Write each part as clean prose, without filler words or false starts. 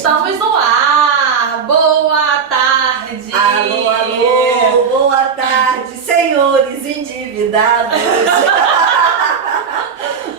Estamos no ar! Boa tarde! Alô, alô! Boa tarde, senhores endividados!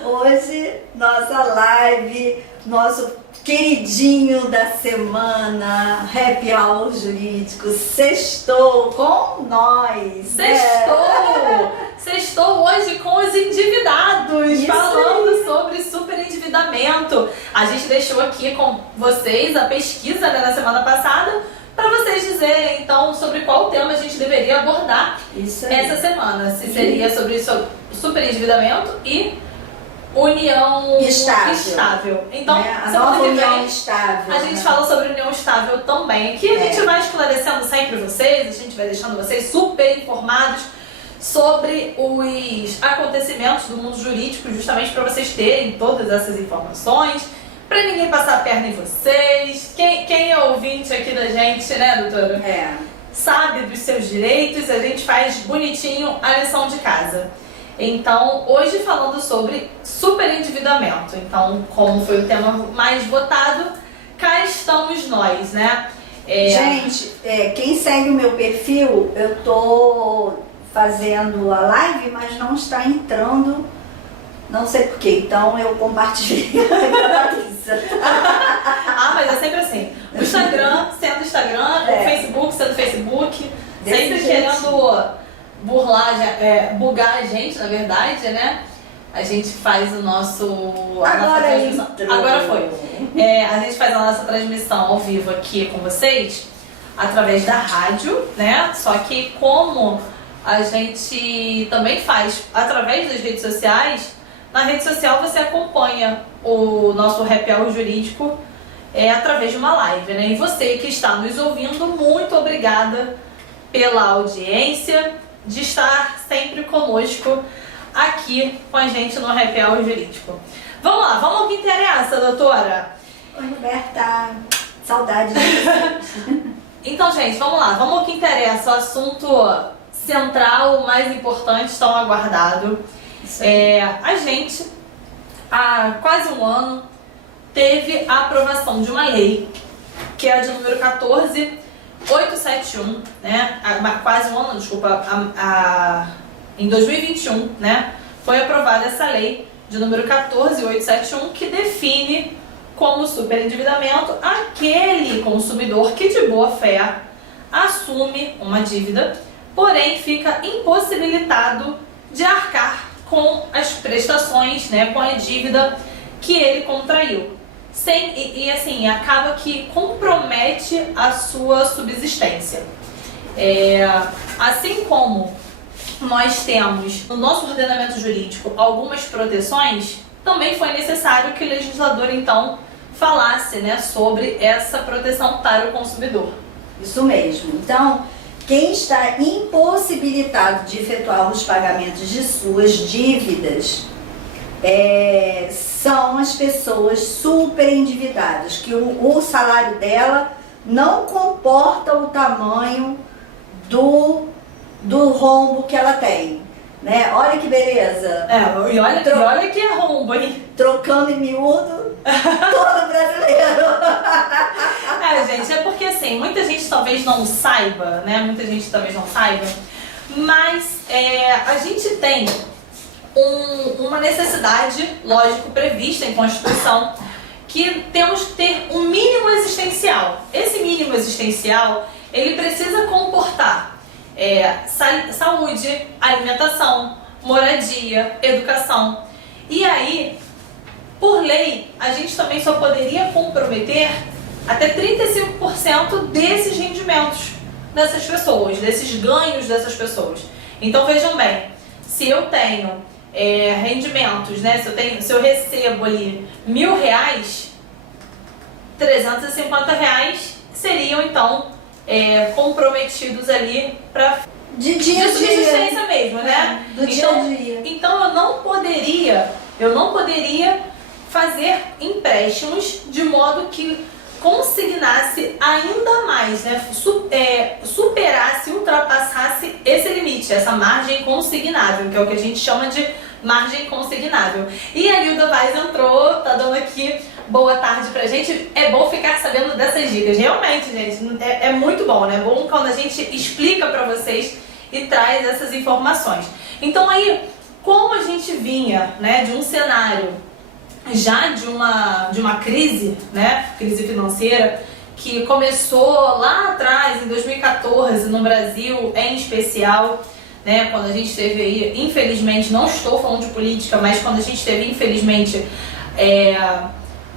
Hoje, nossa live, nosso queridinho da semana, Happy Hour Jurídico, sextou com nós! Sextou! Sextou hoje com os endividados, Isso falando aí. sobre superendividamento. A gente deixou aqui com vocês a pesquisa, né, na semana passada, para vocês dizerem então sobre qual tema a gente deveria abordar Isso aí. essa semana. Se seria sobre superendividamento e união estável. Então, A semana nova que união vem, estável. a gente né? fala sobre união estável também. Aqui a gente vai esclarecendo sempre vocês, a gente vai deixando vocês super informados sobre os acontecimentos do mundo jurídico, justamente para vocês terem todas essas informações, para ninguém passar a perna em vocês. Quem é ouvinte aqui da gente, né, doutora? É. Sabe dos seus direitos, a gente faz bonitinho a lição de casa. Então, hoje falando sobre superendividamento. Então, como foi o tema mais votado, cá estamos nós, né? Gente, quem segue o meu perfil, eu tô fazendo a live, mas não está entrando, não sei porquê, então eu compartilhei Ah, mas é sempre assim. O Instagram sendo Instagram, o Facebook sendo Facebook, Desse sempre jeitinho. querendo bugar a gente, na verdade, né? A gente faz o nosso... a nossa Agora transmissão. entrou. Agora foi. A gente faz a nossa transmissão ao vivo aqui com vocês, através da rádio, né? Só que como a gente também faz através das redes sociais, na rede social você acompanha o nosso Happy Hour Jurídico através de uma live, né? E você que está nos ouvindo, muito obrigada pela audiência, de estar sempre conosco aqui com a gente no Happy Hour Jurídico. Vamos lá, vamos ao que interessa, doutora? Oi, Roberta, saudade. Então, gente, vamos lá, vamos ao que interessa, o assunto central, o mais importante, tão aguardado. A gente, há quase um ano, teve a aprovação de uma lei, que é a de número 14871, né? Quase um ano, desculpa, em 2021, né? Foi aprovada essa lei de número 14871, que define como superendividamento aquele consumidor que de boa fé assume uma dívida, porém fica impossibilitado de arcar com as prestações, né, com a dívida que ele contraiu. Assim, acaba que compromete a sua subsistência. Assim como nós temos no nosso ordenamento jurídico algumas proteções, também foi necessário que o legislador então falasse, né, sobre essa proteção para o consumidor. Isso mesmo. Então, quem está impossibilitado de efetuar os pagamentos de suas dívidas são as pessoas super endividadas, que o salário dela não comporta o tamanho do rombo que ela tem, né? Olha que beleza. E olha que é rombo, hein? Trocando em miúdo, todo brasileiro. Gente, é porque assim, muita gente talvez não saiba, né? Muita gente talvez não saiba, mas a gente tem uma necessidade, lógico, prevista em Constituição, que temos que ter um mínimo existencial. Esse mínimo existencial, ele precisa comportar saúde, alimentação, moradia, educação. E aí, por lei, a gente também só poderia comprometer até 35% desses rendimentos dessas pessoas, desses ganhos dessas pessoas. Então vejam bem, se eu tenho rendimentos, né? Se eu recebo ali R$1.000, R$350 seriam então comprometidos ali para De subsistência mesmo, né? Do dia a dia. Então eu não poderia fazer empréstimos de modo que consignasse ainda mais, né? Superasse, ultrapassasse esse limite, essa margem consignável, que é o que a gente chama de margem consignável. E a Nilda Vaz entrou, tá dando aqui boa tarde pra gente. É bom ficar sabendo sabendo dessas dicas. Realmente, gente, é muito bom, né? É bom quando a gente explica pra vocês e traz essas informações. Então aí, como a gente vinha, né, de um cenário já de uma crise, né, crise financeira, que começou lá atrás, em 2014, no Brasil em especial, né, quando a gente teve aí, infelizmente, não estou falando de política, mas quando a gente teve, infelizmente,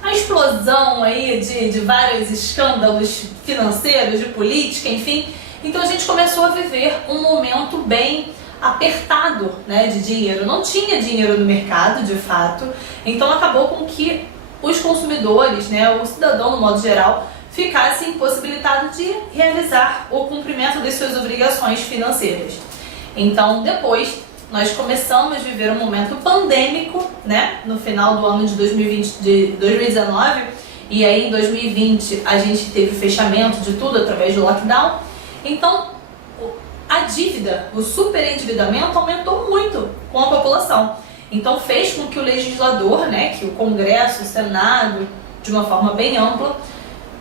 a explosão aí de vários escândalos financeiros, de política, enfim. Então a gente começou a viver um momento bem apertado, né, de dinheiro. Não tinha dinheiro no mercado, de fato. Então acabou com que os consumidores, né, o cidadão no modo geral, ficasse impossibilitado de realizar o cumprimento de suas obrigações financeiras. Então depois nós começamos a viver um momento pandêmico, né, no final do ano de 2019, e aí em 2020 a gente teve o fechamento de tudo através do lockdown. Então a dívida, o superendividamento aumentou muito com a população. Então fez com que o legislador, né, que o Congresso, o Senado, de uma forma bem ampla,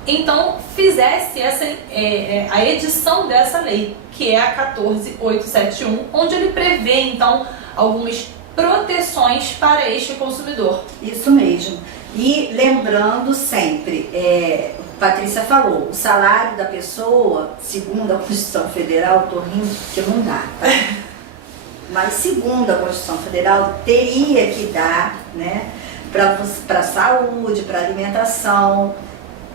então fizesse a edição dessa lei, que é a 14.871, onde ele prevê então algumas proteções para este consumidor. Isso mesmo. E lembrando sempre, Patrícia falou, o salário da pessoa, segundo a Constituição Federal, estou rindo porque não dá, tá? Mas segundo a Constituição Federal, teria que dar, né, para saúde, para alimentação,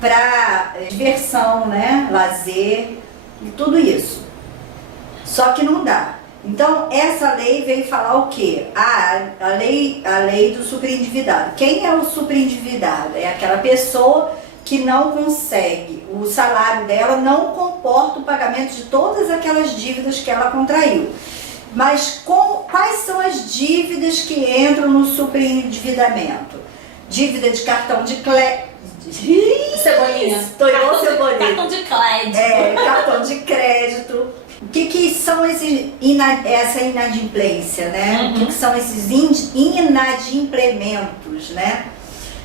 para diversão, né, lazer e tudo isso. Só que não dá. Então essa lei veio falar o quê? A lei do superendividado. Quem é o superendividado? É aquela pessoa que não consegue, o salário dela não comporta o pagamento de todas aquelas dívidas que ela contraiu. Mas quais são as dívidas que entram no superendividamento? Dívida de cartão de crédito. Cebolinha. Estou igual cebolinha. Cartão de crédito. Cartão de crédito. O que são essa inadimplência, né? O que são esses inadimplementos, né?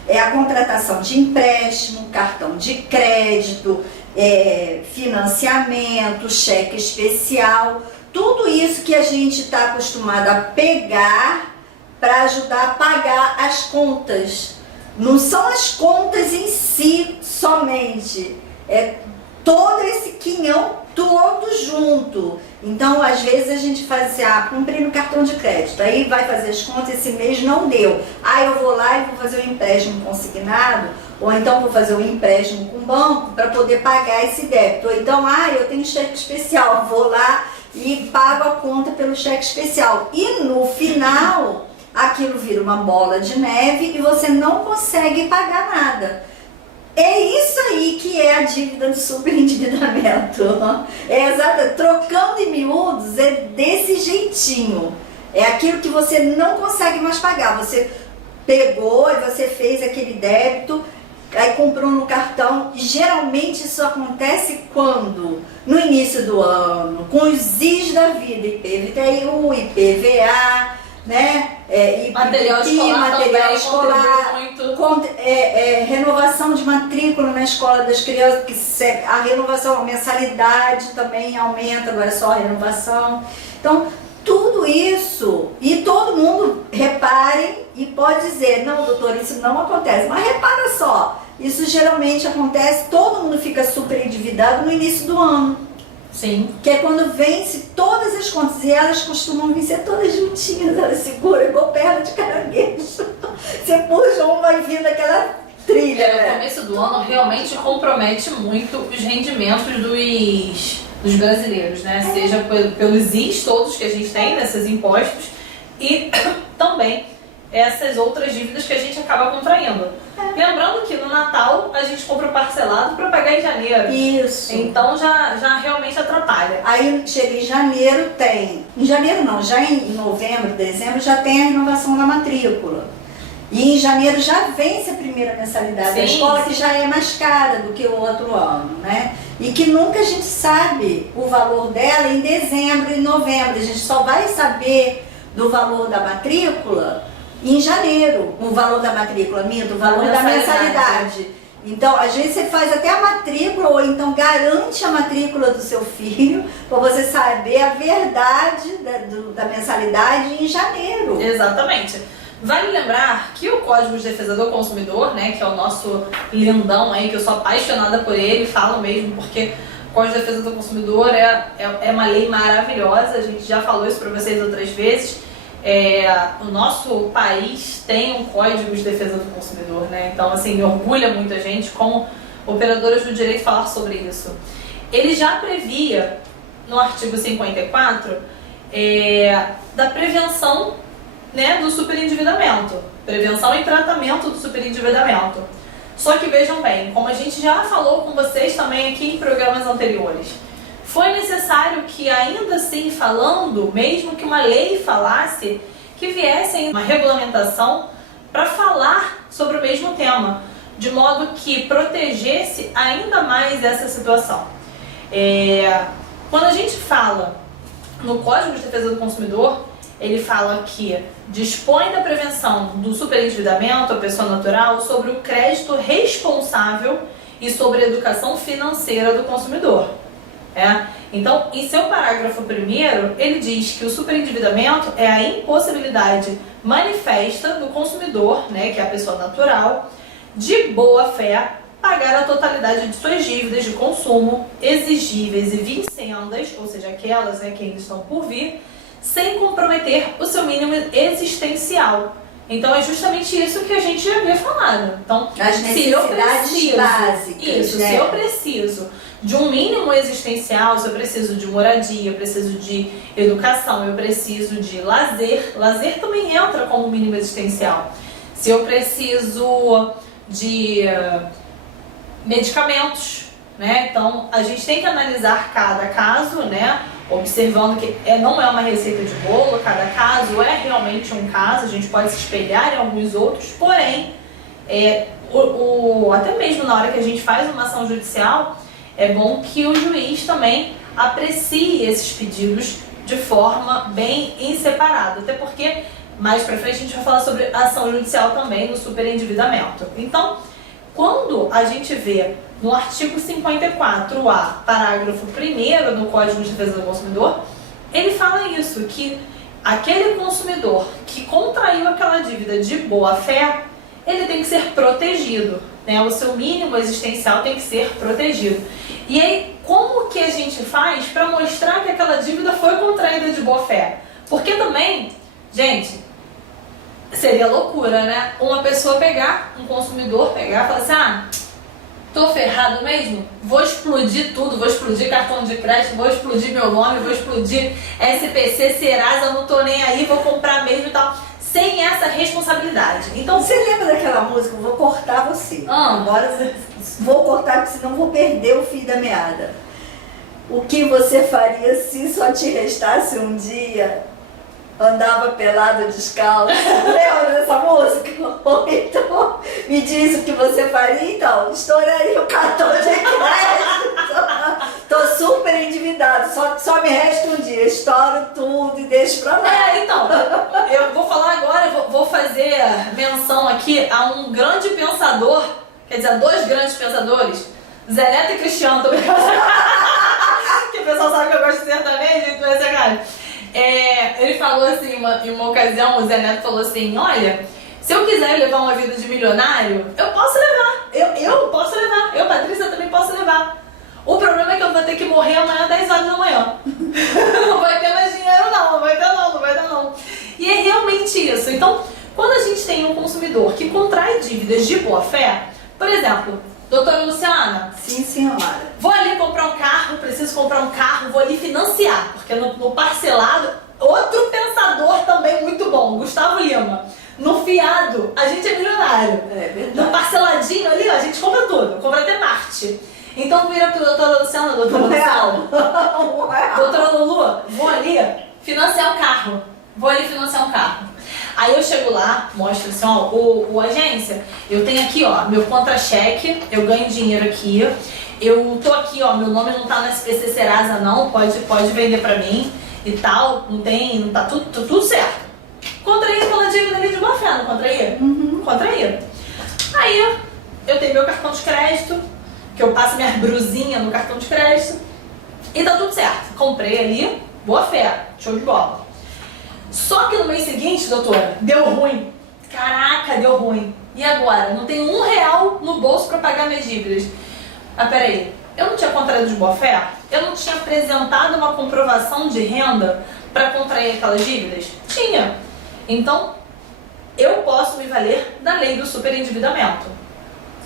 É a contratação de empréstimo, cartão de crédito, financiamento, cheque especial. Tudo isso que a gente está acostumado a pegar para ajudar a pagar as contas. Não são as contas em si somente, é todo esse quinhão todo junto. Então, às vezes a gente faz assim, cumpri no cartão de crédito, aí vai fazer as contas, esse mês não deu. Eu vou lá e vou fazer um empréstimo consignado, ou então vou fazer um empréstimo com o banco para poder pagar esse débito. Ou então, eu tenho cheque especial, vou lá e pago a conta pelo cheque especial. E no final, aquilo vira uma bola de neve e você não consegue pagar nada. É isso aí que é a dívida do superendividamento. Trocando em miúdos, é desse jeitinho. É aquilo que você não consegue mais pagar. Você pegou e você fez aquele débito, aí comprou no cartão. E geralmente isso acontece quando? No início do ano, com os IS da vida, IPVTU, IPVA, né? Material escolar, muito. Renovação de matrícula na escola das crianças, que a renovação, a mensalidade também aumenta, não é só a renovação. Então, tudo isso, e todo mundo, reparem, e pode dizer, não, doutor, isso não acontece, mas repara só, isso geralmente acontece, todo mundo fica super endividado no início do ano. Sim. Que é quando vence todas as contas, e elas costumam vencer todas juntinhas, elas seguram igual perna de caranguejo. Você puxa um, vai vindo aquela trilha, né? O começo do ano realmente compromete muito os rendimentos dos brasileiros, né? Seja pelos IS todos que a gente tem, nesses impostos, e também essas outras dívidas que a gente acaba contraindo. Lembrando que no Natal a gente compra parcelado para pagar em janeiro. Isso. Então já realmente atrapalha. Aí chega em janeiro, em janeiro não, já em novembro, dezembro já tem a renovação da matrícula. E em janeiro já vence a primeira mensalidade da escola, que já é mais cara do que o outro ano, né? E que nunca a gente sabe o valor dela em dezembro e novembro. A gente só vai saber do valor da matrícula em janeiro, o valor da matrícula, o valor da mensalidade. Então, às vezes você faz até a matrícula ou então garante a matrícula do seu filho para você saber a verdade da mensalidade em janeiro. Exatamente. Vale lembrar que o Código de Defesa do Consumidor, né, que é o nosso lindão aí, que eu sou apaixonada por ele, falo mesmo, porque o Código de Defesa do Consumidor é uma lei maravilhosa, a gente já falou isso para vocês outras vezes. O nosso país tem um Código de Defesa do Consumidor, né? Então, assim, orgulha muita gente como operadoras do direito falar sobre isso. Ele já previa, no artigo 54, da prevenção, né, do superendividamento. Prevenção e tratamento do superendividamento. Só que vejam bem, como a gente já falou com vocês também aqui em programas anteriores, foi necessário que, ainda assim falando, mesmo que uma lei falasse, que viesse uma regulamentação para falar sobre o mesmo tema, de modo que protegesse ainda mais essa situação. Quando a gente fala no Código de Defesa do Consumidor, ele fala que dispõe da prevenção do superendividamento à pessoa natural sobre o crédito responsável e sobre a educação financeira do consumidor. Então, em seu parágrafo 1º, ele diz que o superendividamento é a impossibilidade manifesta do consumidor, né, que é a pessoa natural, de boa fé, pagar a totalidade de suas dívidas de consumo exigíveis e vincendas, ou seja, aquelas, né, que ainda estão por vir, sem comprometer o seu mínimo existencial. Então é justamente isso que a gente já havia falado. Então, as necessidades básicas, isso, né? Se eu preciso de um mínimo existencial, se eu preciso de moradia, eu preciso de educação, eu preciso de lazer também entra como mínimo existencial. Se eu preciso de medicamentos, né? Então a gente tem que analisar cada caso, né? Observando que não é uma receita de bolo, cada caso é realmente um caso, a gente pode se espelhar em alguns outros, porém, até mesmo na hora que a gente faz uma ação judicial, é bom que o juiz também aprecie esses pedidos de forma bem em separado, até porque mais pra frente a gente vai falar sobre ação judicial também no superendividamento. Então, quando a gente vê no artigo 54A, parágrafo 1º do Código de Defesa do Consumidor, ele fala isso, que aquele consumidor que contraiu aquela dívida de boa fé, ele tem que ser protegido, né? O seu mínimo existencial tem que ser protegido. E aí, como que a gente faz para mostrar que aquela dívida foi contraída de boa fé? Porque também, gente, seria loucura, né? Uma pessoa um consumidor pegar e falar assim, tô ferrado mesmo? Vou explodir tudo, vou explodir cartão de crédito, vou explodir meu nome, vou explodir SPC, Serasa, não tô nem aí, vou comprar mesmo e tal. Sem essa responsabilidade. Então, você lembra daquela música? Vou cortar você. Agora vou cortar, porque senão vou perder o fio da meada. O que você faria se só te restasse um dia? Andava pelado descalço. Lembra dessa música? Ou então, me diz o que você faria, então. Estouraria o cartão de crédito. Tô super endividado. Só me resta um dia. Estouro tudo e deixo pra lá. Então, eu vou falar agora, vou fazer menção aqui a um grande pensador, quer dizer, a dois grandes pensadores, Zé Neto e Cristiano, tô brincando. Que o pessoal sabe que eu gosto de sertanejo, então é sacanagem. Ele falou assim, em uma ocasião, o Zé Neto falou assim, olha, se eu quiser levar uma vida de milionário, eu posso levar, eu posso levar, eu, Patrícia, também posso levar. O problema é que eu vou ter que morrer amanhã às 10 horas da manhã. Não vai ter mais dinheiro não vai ter não. E é realmente isso. Então, quando a gente tem um consumidor que contrai dívidas de boa fé, por exemplo, doutora Luciana, sim, senhora, vou ali comprar um carro, preciso comprar um carro, vou ali financiar, porque no parcelado, outro pensador também muito bom, Gustavo Lima, no fiado, a gente é milionário. É verdade. No parceladinho ali, ó, a gente compra tudo, compra até Marte. Então vira pro doutora Luciana, doutora Luciana, doutora Lulu, vou ali financiar um carro. Aí eu chego lá, mostro assim, ó, o agência, eu tenho aqui, ó, meu contra-cheque, eu ganho dinheiro aqui, eu tô aqui, ó, meu nome não tá no SPC Serasa não, pode vender pra mim e tal, não tá tudo certo. Contraí aquela dívida ali de boa fé, não contraí? Uhum. Contraí. Aí eu tenho meu cartão de crédito, que eu passo minhas brusinhas no cartão de crédito, e tá tudo certo. Comprei ali, boa fé, show de bola. Só que no mês seguinte, doutora, deu ruim. Caraca, deu ruim. E agora? Não tenho R$1 no bolso para pagar minhas dívidas. Ah, peraí. Eu não tinha contraído de boa fé? Eu não tinha apresentado uma comprovação de renda para contrair aquelas dívidas? Tinha. Então, eu posso me valer da lei do superendividamento.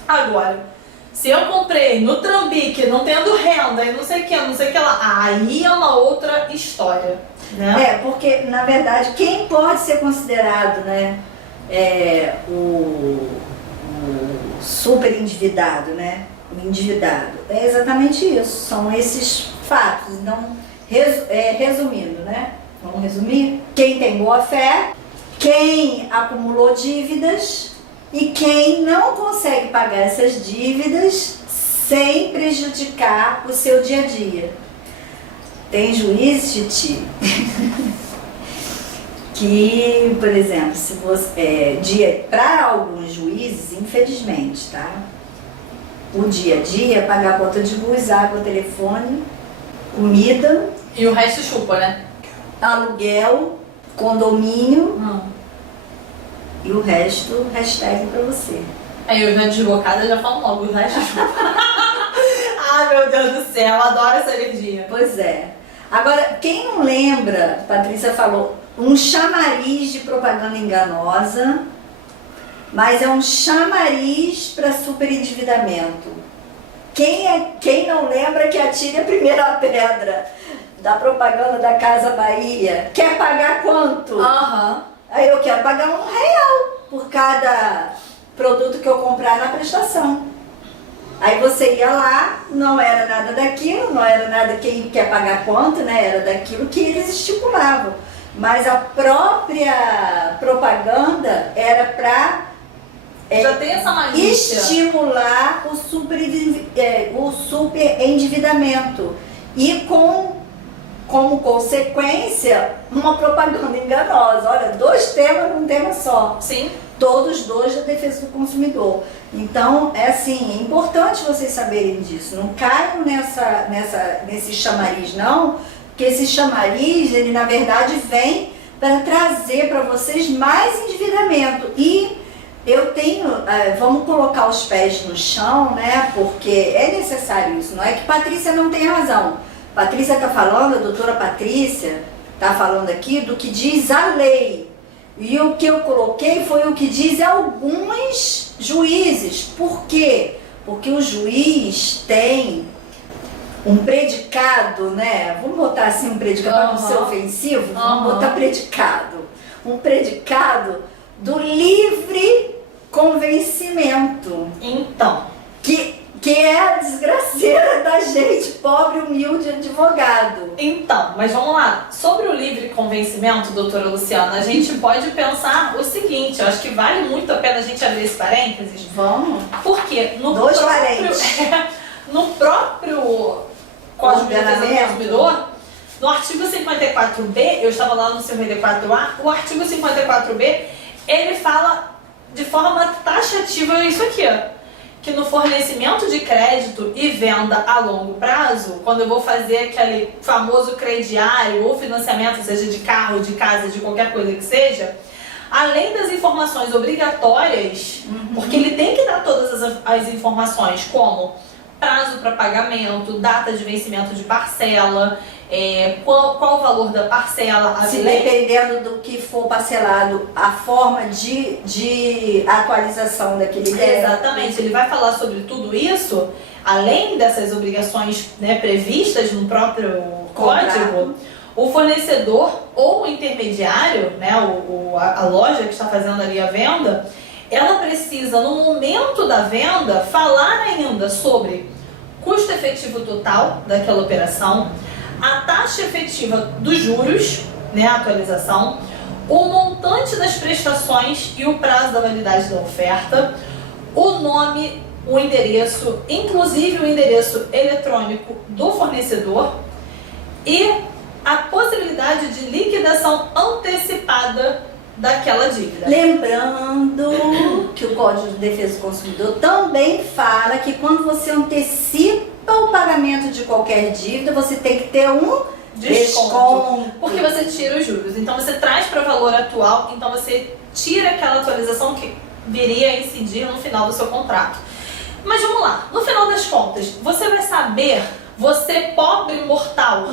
Agora, se eu comprei no Trambique, não tendo renda e não sei o que lá, aí é uma outra história, né? Porque, na verdade, quem pode ser considerado, né, o superendividado, né? O endividado. É exatamente isso. São esses fatos. Então, resumindo, né? Vamos resumir? Quem tem boa fé, quem acumulou dívidas e quem não consegue pagar essas dívidas sem prejudicar o seu dia a dia. Tem juiz, Titi, que, por exemplo, se você, para alguns juízes, infelizmente, tá? O dia a dia, pagar a conta de luz, água, telefone, comida. E o resto chupa, né? Aluguel, condomínio. E o resto, hashtag pra você. Aí eu, na advogada, já falo logo, o resto chupa. Ai, meu Deus do céu, eu adoro essa energia. Pois é. Agora, quem não lembra, Patrícia falou, um chamariz de propaganda enganosa, mas é um chamariz para superendividamento. Quem não lembra que atire a primeira pedra da propaganda da Casa Bahia? Quer pagar quanto? Aí eu quero pagar R$1 por cada produto que eu comprar na prestação. Aí você ia lá, não era nada daquilo, não era nada quem quer pagar quanto, né? Era daquilo que eles estipulavam. Mas a própria propaganda era para já tem essa malícia. Estimular o superendividamento e como consequência uma propaganda enganosa. Olha, 2 temas num tema só. Sim. Todos 2 da defesa do consumidor. Então, é importante vocês saberem disso. Não caiam nesse chamariz, não, porque esse chamariz, ele na verdade vem para trazer para vocês mais endividamento. E eu vamos colocar os pés no chão, né? Porque é necessário isso. Não é que Patrícia não tem razão. Patrícia está falando, a doutora Patrícia está falando aqui do que diz a lei. E o que eu coloquei foi o que diz alguns juízes. Por quê? Porque o juiz tem um predicado, né? Vamos botar assim um predicado para não ser ofensivo? Vamos botar predicado. Um predicado do livre convencimento. Então. Que é a desgraceira da gente, pobre, humilde advogado. Então, mas vamos lá. Sobre o livre convencimento, doutora Luciana, a gente pode pensar o seguinte, eu acho que vale muito a pena a gente abrir esse parênteses. Vamos. Porque no próprio Código de Defesa do Consumidor, no artigo 54B, eu estava lá no 54A, o artigo 54B, ele fala de forma taxativa isso aqui, ó. Que no fornecimento de crédito e venda a longo prazo, quando eu vou fazer aquele famoso crediário ou financiamento, seja de carro, de casa, de qualquer coisa que seja, além das informações obrigatórias, porque ele tem que dar todas as informações, como prazo para pagamento, data de vencimento de parcela, qual o valor da parcela, dependendo do que for parcelado, a forma de atualização daquele débito. Exatamente, ele vai falar sobre tudo isso, além dessas obrigações, né, previstas no próprio código. O fornecedor ou o intermediário, né, a loja que está fazendo ali a venda, ela precisa, no momento da venda, falar ainda sobre custo efetivo total daquela operação, a taxa efetiva dos juros, né, a atualização, o montante das prestações e o prazo da validade da oferta, o nome, o endereço, inclusive o endereço eletrônico do fornecedor e a possibilidade de liquidação antecipada daquela dívida. Lembrando que o Código de Defesa do Consumidor também fala que quando você antecipa o pagamento de qualquer dívida, você tem que ter um desconto. Porque você tira os juros. Então você traz para o valor atual, então você tira aquela atualização que viria a incidir no final do seu contrato. Mas vamos lá, no final das contas, você vai saber, você pobre mortal,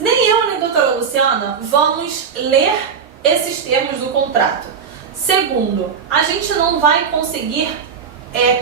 nem eu nem a doutora Luciana vamos ler esses termos do contrato. Segundo, a gente não vai conseguir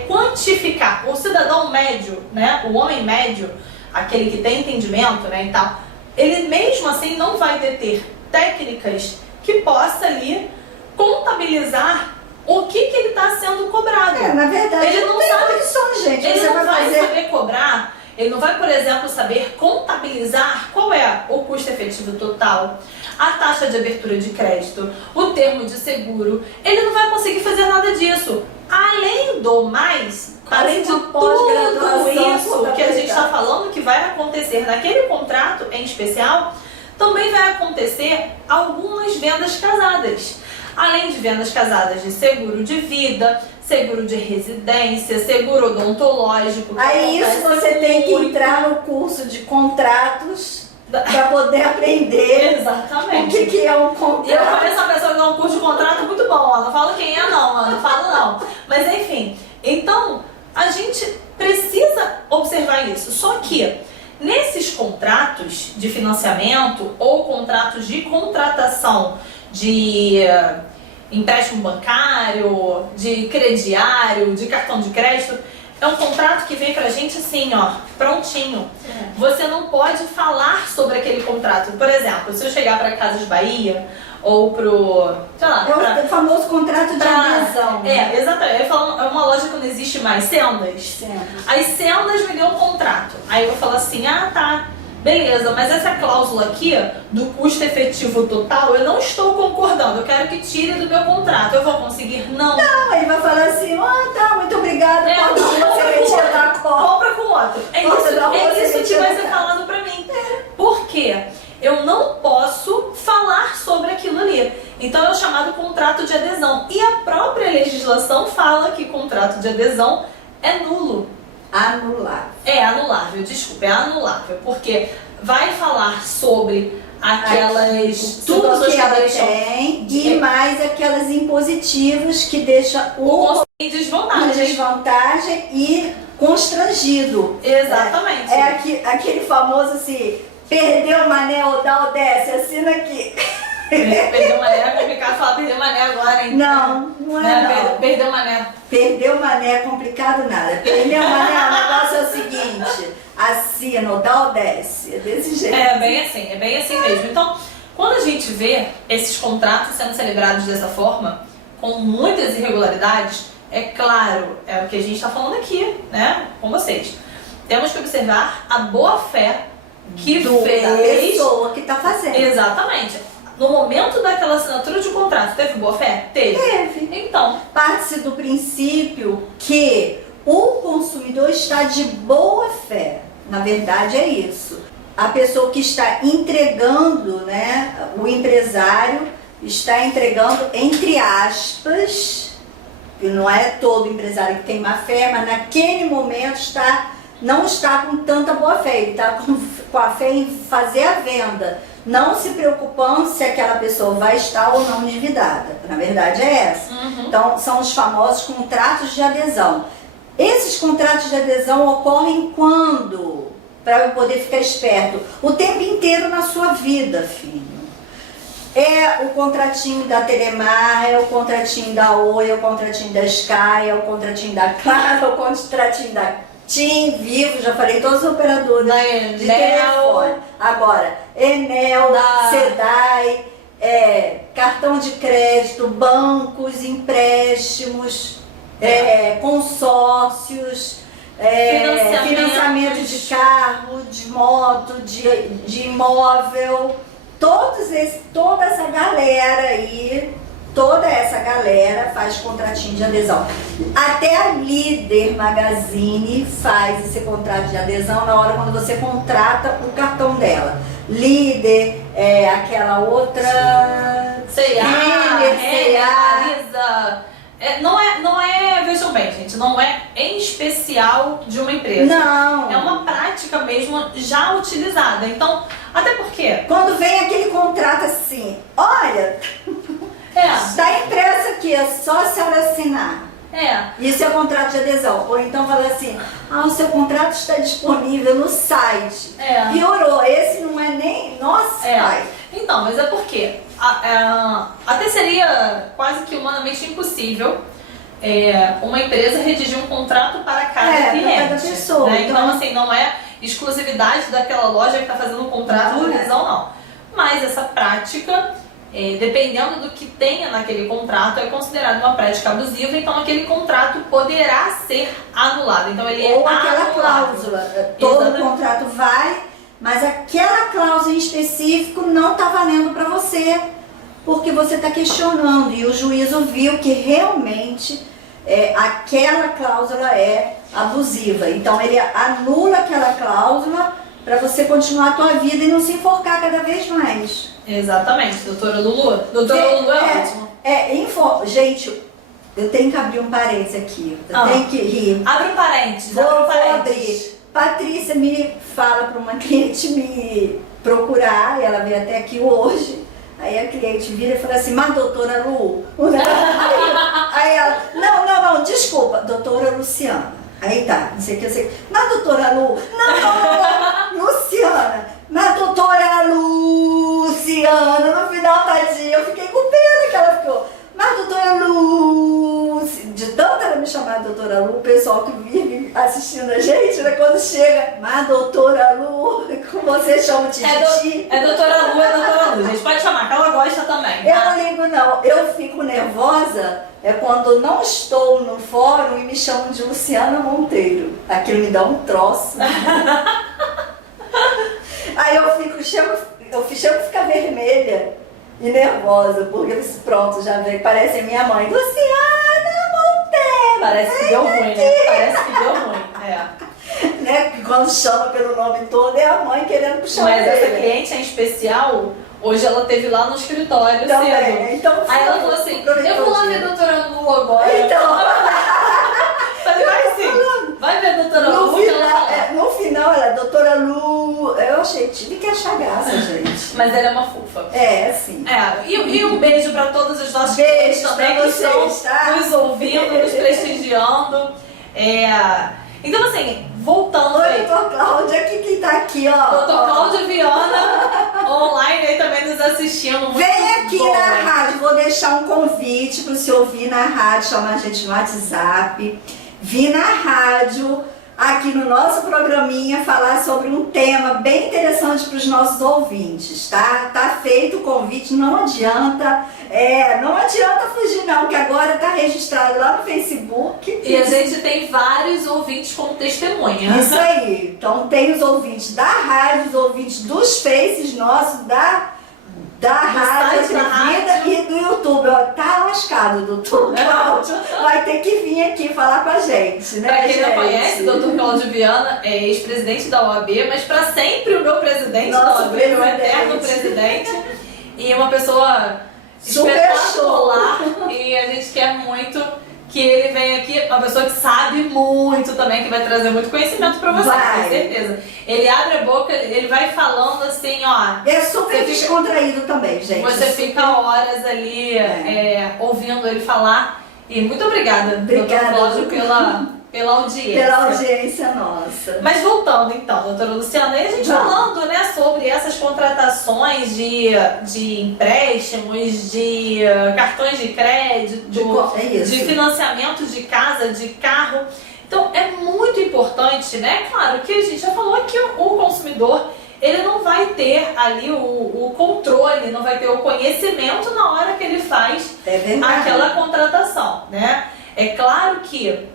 quantificar. O cidadão médio, né, o homem médio, aquele que tem entendimento, né, e tal, ele mesmo assim não vai deter técnicas que possa ali contabilizar o que ele está sendo cobrado. Na verdade, ele não sabe condições, gente. Ele você não vai fazer... saber cobrar, ele não vai, por exemplo, saber contabilizar qual é o custo efetivo total, a taxa de abertura de crédito, o termo de seguro. Ele não vai conseguir fazer nada disso. Além do mais, além de tudo isso que a gente está falando que vai acontecer naquele contrato em especial, também vai acontecer algumas vendas casadas. Além de vendas casadas de seguro de vida, seguro de residência, seguro odontológico. Aí isso você tem que entrar no curso de contratos para poder aprender. Exatamente. O que é um contrato. Eu conheço uma pessoa que dá um curso de contrato muito bom, ó. Não falo quem é não falo não. Mas enfim, então a gente precisa observar isso. Só que nesses contratos de financiamento ou contratos de contratação de empréstimo bancário, de crediário, de cartão de crédito, é um contrato que vem pra gente assim, ó, prontinho. Você não pode falar sobre aquele contrato. Por exemplo, se eu chegar pra Casas Bahia ou pro, sei lá, o famoso contrato de adesão. Exatamente. Eu falo, é uma loja que não existe mais, Sendas. As Sendas me deu um contrato. Aí eu vou falar assim, tá, beleza, mas essa cláusula aqui do custo efetivo total, eu não estou concordando, eu quero que tire do meu contrato. Eu vou conseguir? Não. Não, ele vai falar assim, tá, muito obrigada, compra com outro. É isso que vai ser falado pra mim. Por quê? Eu não posso falar sobre aquilo ali. Então é o chamado contrato de adesão. E a própria legislação fala que contrato de adesão é nulo. Anulável. É anulável, desculpa, é anulável. Porque vai falar sobre aquelas... Tudo que ela tem e mais aquelas impositivas que deixa o em desvantagem e constrangido. Exatamente. Aquele famoso assim, perdeu o mané ou dá o desce, assina aqui. Perdeu mané, é complicado falar perder mané agora, hein? Não é não. Perdeu mané. Perdeu mané é complicado nada. Perdeu mané, o negócio é o seguinte, assina ou dá ou desce. É desse jeito. É bem assim mesmo. Então, quando a gente vê esses contratos sendo celebrados dessa forma, com muitas irregularidades, é claro, é o que a gente está falando aqui, né, com vocês. Temos que observar a boa fé que fez... da pessoa que está fazendo. Exatamente. No momento daquela assinatura de contrato, teve boa fé? Teve. Então, parte-se do princípio que o consumidor está de boa fé. Na verdade é isso. A pessoa que está entregando, né, o empresário está entregando, entre aspas, que não é todo empresário que tem má fé, mas naquele momento não está com tanta boa fé, ele está com a fé em fazer a venda, não se preocupando se aquela pessoa vai estar ou não endividada. Na verdade é essa. Então são os famosos contratos de adesão. Esses contratos de adesão ocorrem quando? Para eu poder ficar esperto, o tempo inteiro na sua vida, filho. É o contratinho da Telemar, é o contratinho da Oi, é o contratinho da Sky, é o contratinho da Claro, é o contratinho da TIM, Vivo, já falei todos os operadores de telefone. Agora, Enel, Sedai, cartão de crédito, bancos, empréstimos, consórcios, financiamento de carro, de moto, de imóvel. Toda essa galera aí, toda essa galera faz contratinho de adesão. Até a Líder Magazine faz esse contrato de adesão na hora quando você contrata o cartão dela. Líder, aquela outra C&A, Renner, C&A. Marisa. Não é, vejam bem, gente, não é em especial de uma empresa. Não. É uma prática mesmo já utilizada. Então, até porque... Quando vem aquele contrato assim, olha, está impresso aqui, é só a senhora assinar. Isso é contrato de adesão. Ou então fala assim, o seu contrato está disponível no site. Piorou, esse não é nem... Nossa, pai. Então, mas é porque até seria quase que humanamente impossível uma empresa redigir um contrato para cada cliente. Cada pessoa. Né? Então, assim, não é exclusividade daquela loja que está fazendo um contrato de adesão, não. Mas essa prática, dependendo do que tenha naquele contrato, é considerada uma prática abusiva, então aquele contrato poderá ser anulado. Então, ele Ou é aquela anulado. cláusula, todo Exatamente. contrato vale, mas aquela cláusula em específico não está valendo para você, porque você está questionando e o juízo viu que realmente aquela cláusula é abusiva. Então ele anula aquela cláusula para você continuar a tua vida e não se enforcar cada vez mais. Exatamente, doutora Lulu. Doutora Lulu é ótimo. Gente, eu tenho que abrir um parênteses aqui. Eu tenho que rir. Abre um parênteses. Vou abrir. Patrícia me fala para uma cliente me procurar, e ela veio até aqui hoje. Aí a cliente vira e fala assim, mas doutora Lu? Aí ela, não, desculpa, doutora Luciana. Aí tá, não sei o que, eu sei. Mas doutora Lu? Não, Luciana. Mas doutora Luciana, no final, tadinha, eu fiquei com pena que ela ficou. Mas doutora Lu, de tanto ela me chamar de doutora Lu, o pessoal que vive assistindo a gente, né, quando chega, mas doutora Lu, como você chama de Titi. Doutora Lu, gente, pode chamar, que ela gosta também. Eu não ligo não, eu fico nervosa quando não estou no fórum e me chamam de Luciana Monteiro. Aquilo me dá um troço. Aí eu chego a ficar vermelha e nervosa, porque pronto, já veio, parece minha mãe, Luciana Monteiro. Parece que deu ruim, né? Parece que deu ruim, né? Porque quando chama pelo nome todo é a mãe querendo puxar. Mas essa cliente em especial, hoje ela esteve lá no escritório cedo. Então, aí ela falou assim, eu vou lá ver a doutora Lu agora. Então... Falei, vai sim, vai ver a doutora Lu. No final ela, doutora Lu, eu tive que achar graça, gente. Mas ela é uma fofa. Sim. E um beijo para todos os nossos clientes também que estão nos ouvindo, nos prestigiando. Então, assim, voltando aí. Doutor Cláudia, quem tá aqui, ó. Doutor Cláudia Viana, online aí também nos assistindo. Muito Vem aqui bom. na rádio, vou deixar um convite para você ouvir na rádio, chamar a gente no WhatsApp. Vir na rádio, aqui no nosso programinha, falar sobre um tema bem interessante para os nossos ouvintes, tá? Tá feito o convite, não adianta. Não adianta fugir não, que agora tá registrado lá no Facebook. E a gente tem vários ouvintes como testemunha. Isso aí. Então tem os ouvintes da rádio, os ouvintes dos faces nossos, da rádio Atrevida e do YouTube. Tá lascado, doutor Cláudio. Vai ter que vir aqui falar com a gente, né, Pra quem gente? não conhece, doutor Cláudio Viana é ex-presidente da OAB, mas pra sempre o meu presidente da OAB, meu eterno presidente. E uma pessoa espetacular. E a gente quer muito que ele venha aqui, uma pessoa que sabe muito também, que vai trazer muito conhecimento pra vocês, com certeza. Ele abre a boca, ele vai falando assim, ó. É super descontraído também, gente. Você fica horas ali ouvindo ele falar. E muito obrigada, doutor Cláudio, pela audiência. Pela audiência nossa. Mas voltando então, doutora Luciana, e a gente falando, né, sobre essas contratações de empréstimos, de cartões de crédito, de financiamento de casa, de carro. Então é muito importante, né? Claro que a gente já falou que o consumidor, ele não vai ter ali o controle, não vai ter o conhecimento na hora que ele faz aquela contratação, né? É claro que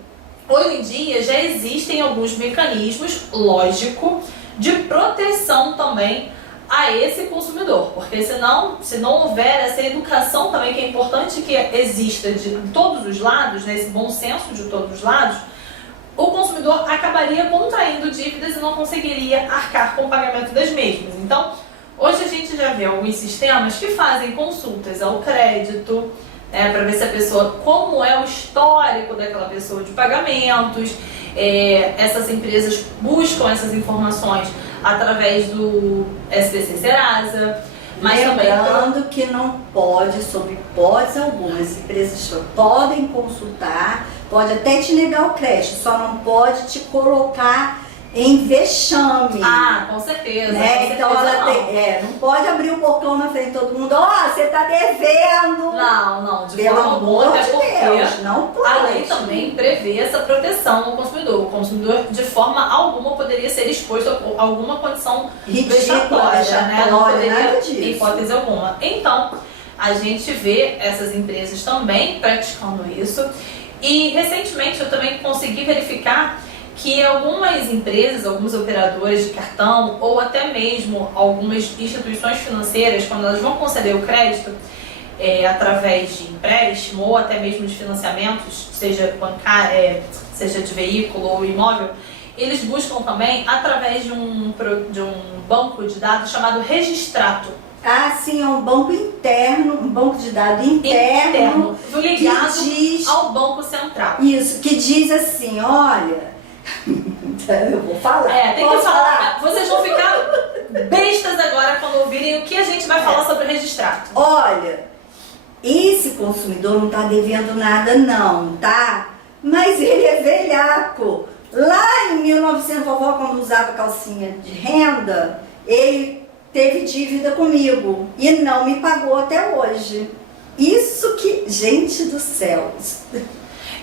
hoje em dia já existem alguns mecanismos, lógico, de proteção também a esse consumidor, porque se não houver essa educação também, que é importante que exista de todos os lados, né, esse bom senso de todos os lados, o consumidor acabaria contraindo dívidas e não conseguiria arcar com o pagamento das mesmas. Então, Hoje a gente já vê alguns sistemas que fazem consultas ao crédito, né, para ver se a pessoa, como é o histórico daquela pessoa de pagamentos. Essas empresas buscam essas informações através do SPC Serasa. Mas lembrando que não pode, sob hipótese alguma, as empresas podem consultar, pode até te negar o crédito, só não pode te colocar em vexame. Ah, com certeza. Né? Com então certeza ela não pode abrir o portão na frente de todo mundo, você tá devendo. Não, de pelo forma alguma, amor até de porque Deus, não pode. a lei também prevê essa proteção ao consumidor. O consumidor, de forma alguma, poderia ser exposto a alguma condição ridícula, né? Não poderia, nada disso. em hipótese alguma. Então, a gente vê essas empresas também praticando isso. E, recentemente, eu também consegui verificar que algumas empresas, alguns operadores de cartão ou até mesmo algumas instituições financeiras, quando elas vão conceder o crédito através de empréstimo ou até mesmo de financiamentos, seja bancário, seja de veículo ou imóvel, eles buscam também através de um banco de dados chamado Registrato. Ah, sim, é um banco interno, um banco de dados interno ligado que diz, ao Banco Central. Isso, que diz assim, olha, eu vou falar. Tem que falar. Vocês vão ficar bestas agora quando ouvirem o que a gente vai falar sobre o Registrato. Olha, esse consumidor não tá devendo nada não, tá? Mas ele é velhaco. Lá em 1900, vovó, quando usava calcinha de renda, ele teve dívida comigo e não me pagou até hoje. Isso que, gente do céu.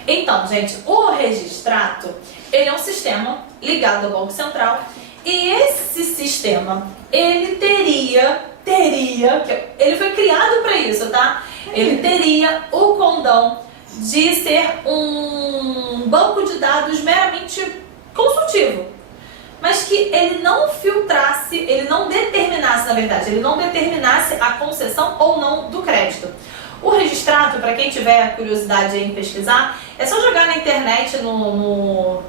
Então, gente, o Registrato, ele é um sistema ligado ao Banco Central e esse sistema, ele ele foi criado para isso, tá? Ele teria o condão de ser um banco de dados meramente consultivo, mas que ele não filtrasse, ele não determinasse, na verdade, ele não determinasse a concessão ou não do crédito. O Registrato, para quem tiver curiosidade em pesquisar, é só jogar na internet no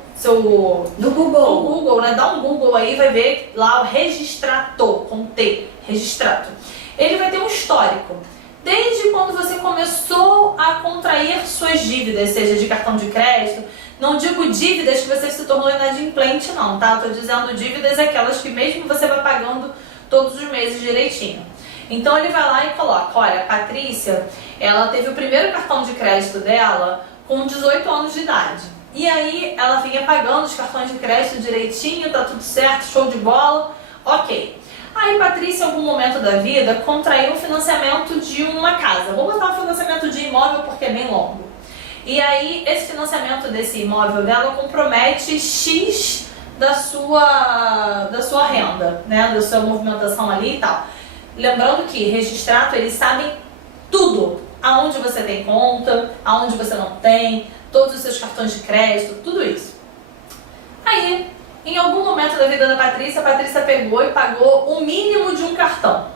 Google, né? Dá um Google aí, vai ver lá o Registrato, com T, Registrato. Ele vai ter um histórico. Desde quando você começou a contrair suas dívidas, seja de cartão de crédito, não digo dívidas que você se tornou inadimplente não, tá? Eu tô dizendo dívidas aquelas que mesmo você vai pagando todos os meses direitinho. Então ele vai lá e coloca, olha, a Patrícia, ela teve o primeiro cartão de crédito dela com 18 anos de idade. E aí ela vinha pagando os cartões de crédito direitinho, tá tudo certo, show de bola, ok. Aí Patrícia, em algum momento da vida, contraiu um financiamento de uma casa. Vou botar um financiamento de imóvel porque é bem longo. E aí esse financiamento desse imóvel dela compromete X da sua renda, né, da sua movimentação ali e tal. Lembrando que Registrato, eles sabem tudo, aonde você tem conta, aonde você não tem, todos os seus cartões de crédito, tudo isso. Aí, em algum momento da vida da Patrícia, a Patrícia pegou e pagou o mínimo de um cartão.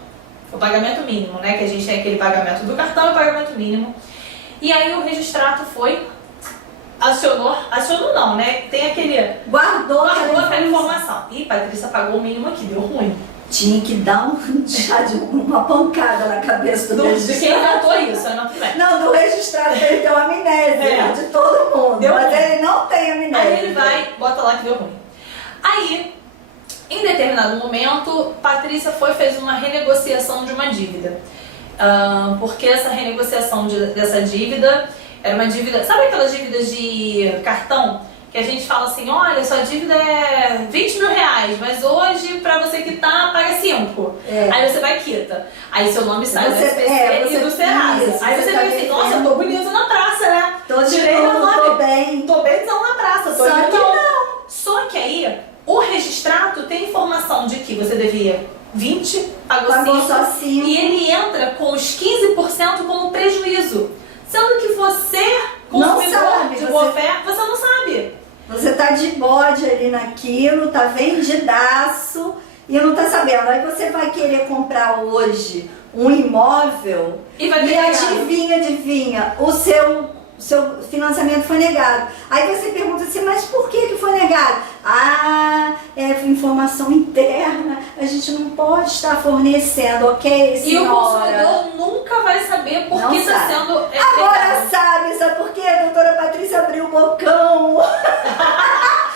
O pagamento mínimo, né, que a gente tem aquele pagamento do cartão e o pagamento mínimo. E aí o Registrato foi, acionou não, né, tem aquele... Guardou aquela informação. E Patrícia pagou o mínimo aqui, deu ruim. Tinha que dar uma pancada na cabeça do Registrato. De quem inventou isso, eu não tive. Não, do Registrato ele tem uma amnésia de todo mundo, mas ruim. Ele não tem amnésia. Aí ele vai, bota lá que deu ruim. Aí, em determinado momento, Patrícia fez uma renegociação de uma dívida. Porque essa renegociação dessa dívida era uma dívida... Sabe aquelas dívidas de cartão? Que a gente fala assim, olha, sua dívida é 20 mil reais, mas hoje pra você quitar, paga 5. Aí você vai e quita. Aí seu nome sai do SPC e do Serasa. Aí você vai assim, nossa, eu tô bonita na praça, né? Tirei meu nome. Tô benzão na praça. Só que não. Só que aí, o Registrato tem informação de que você devia 20, pagou 5. E ele entra com os 15% como prejuízo. Sendo que você, consumidor de boa fé, você não sabe. Você tá de bode ali naquilo, tá vendidaço e não tá sabendo. Aí você vai querer comprar hoje um imóvel e adivinha, o seu financiamento foi negado. Aí você pergunta assim, mas por que foi negado? informação interna, a gente não pode estar fornecendo, ok, senhora? E o consumidor nunca vai saber por que está sendo Agora sabe por quê? A doutora Patrícia abriu o bocão.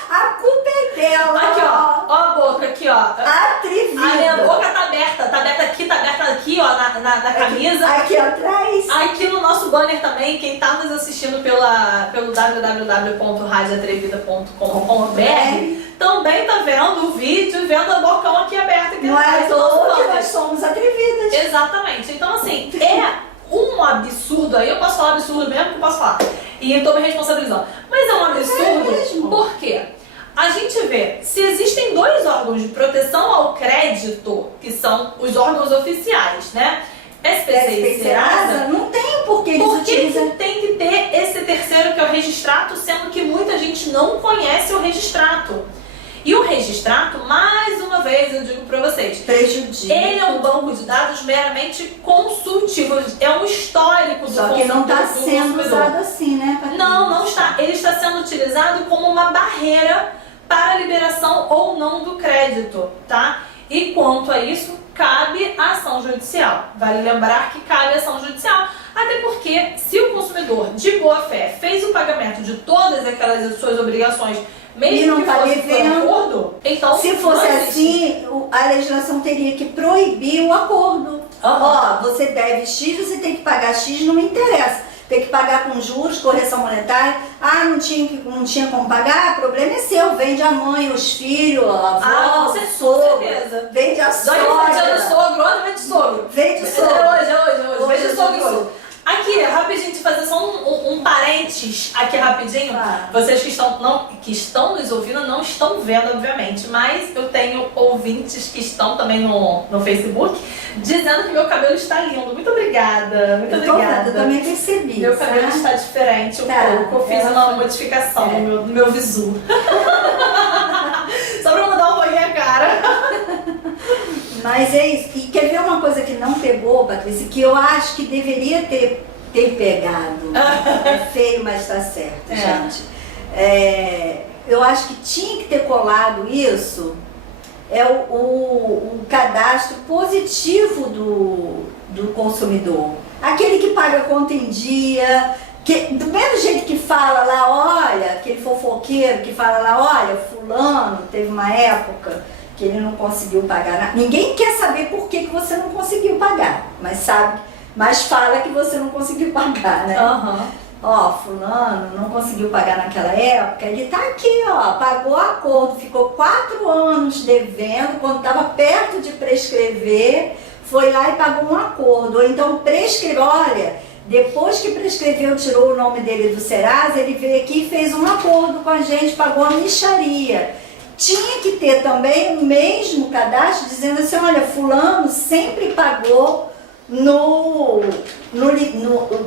A culpa é dela. Aqui, ó a boca, aqui, ó. Atrevida. A minha boca tá aberta aqui, ó, na camisa. Aqui atrás. Aqui no nosso banner também, quem tá nos assistindo pelo www.radioatrevida.com.br também tá vendo o vídeo, vendo a bocão aqui aberta. Não é à toa que nós somos atrevidas. Exatamente. Então, assim, é um absurdo, aí eu posso falar absurdo mesmo que eu posso falar. E eu tô me responsabilizando. Mas é um absurdo, mesmo. Por quê? A gente vê, se existem dois órgãos de proteção ao crédito, que são os órgãos oficiais, né? SPC e Serasa, não tem por que eles por que utilizam. tem que ter esse terceiro que é o registrato, sendo que muita gente não conhece o registrato? E o registrato, mais uma vez eu digo para vocês, prejudica. Ele é um banco de dados meramente consultivo, é um histórico do Só que não está sendo consumidor. usado assim, né, Patrícia? Não está. Ele está sendo utilizado como uma barreira para a liberação ou não do crédito, tá? E quanto a isso, cabe a ação judicial. Vale lembrar que cabe a ação judicial, até porque se o consumidor de boa fé fez o pagamento de todas aquelas suas obrigações, mesmo e não que tá fosse devendo, por acordo, então se fosse assim, a legislação teria que proibir o acordo. Ó, você deve X, você tem que pagar X, não me interessa. Tem que pagar com juros, correção monetária. Ah, não tinha como pagar? O problema é seu. Vende a mãe, os filhos, a avó, com sogro. certeza. Vende a Já do sogra. sogro, onde vende sogro? Vende sogro. Hoje. Vende sogro. Aqui, rapidinho, de fazer só um parênteses aqui rapidinho. Vocês que estão nos ouvindo não estão vendo, obviamente, mas eu tenho ouvintes que estão também no Facebook dizendo que meu cabelo está lindo. Muito obrigada, muito obrigada. Eu também percebi. Meu cabelo está diferente um pouco. Eu fiz uma modificação no meu visu. Só pra mudar um pouquinho a cara. Mas é isso. E quer ver uma coisa que não pegou, Patrícia, que eu acho que deveria ter pegado. É feio, mas tá certo, gente. Eu acho que tinha que ter colado isso, o cadastro positivo do consumidor. Aquele que paga conta em dia, do mesmo jeito que fala lá, olha, aquele fofoqueiro que fala lá, olha, fulano teve uma época que ele não conseguiu pagar nada. Ninguém quer saber por que você não conseguiu pagar, mas fala que você não conseguiu pagar, né? Ó, fulano não conseguiu pagar naquela época, ele tá aqui, ó, pagou acordo, ficou 4 anos devendo, quando estava perto de prescrever, foi lá e pagou um acordo. Ou então prescreveu, olha, depois que prescreveu, tirou o nome dele do Serasa, ele veio aqui e fez um acordo com a gente, pagou a mixaria. Tinha que ter também o mesmo cadastro dizendo assim, olha, fulano sempre pagou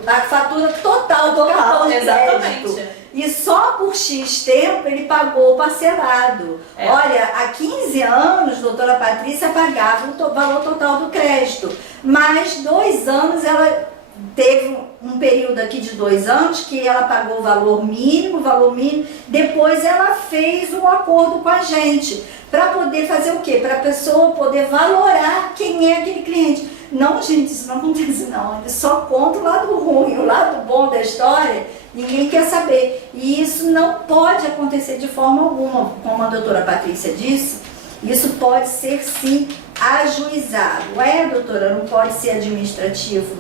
a fatura total do cartão de crédito. E só por X tempo ele pagou parcelado. Olha, há 15 anos, doutora Patrícia pagava o valor total do crédito. Mas 2 anos ela teve um período aqui de 2 anos que ela pagou o valor mínimo, depois ela fez um acordo com a gente, para poder fazer o quê? Para a pessoa poder valorar quem é aquele cliente. Não, gente, isso não acontece não, ele só conta o lado ruim, o lado bom da história, ninguém quer saber. E isso não pode acontecer de forma alguma, como a doutora Patrícia disse, isso pode ser sim ajuizado. Doutora, não pode ser administrativo?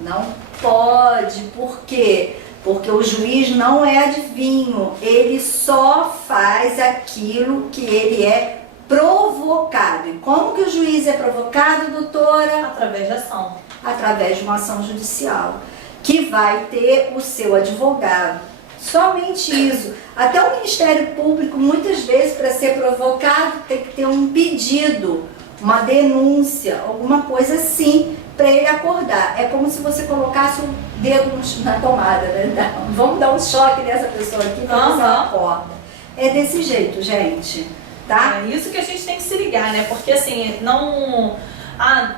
Não pode. Por quê? Porque o juiz não é adivinho, ele só faz aquilo que ele é provocado. E como que o juiz é provocado, doutora? Através da ação. Através de uma ação judicial, que vai ter o seu advogado. Somente isso. Até o Ministério Público, muitas vezes, para ser provocado, tem que ter um pedido, uma denúncia, alguma coisa assim, para ele acordar. É como se você colocasse o dedo na tomada, né? Vamos dar um choque nessa pessoa aqui para você acorda. É desse jeito, gente. Tá? É isso que a gente tem que se ligar, né? Porque assim,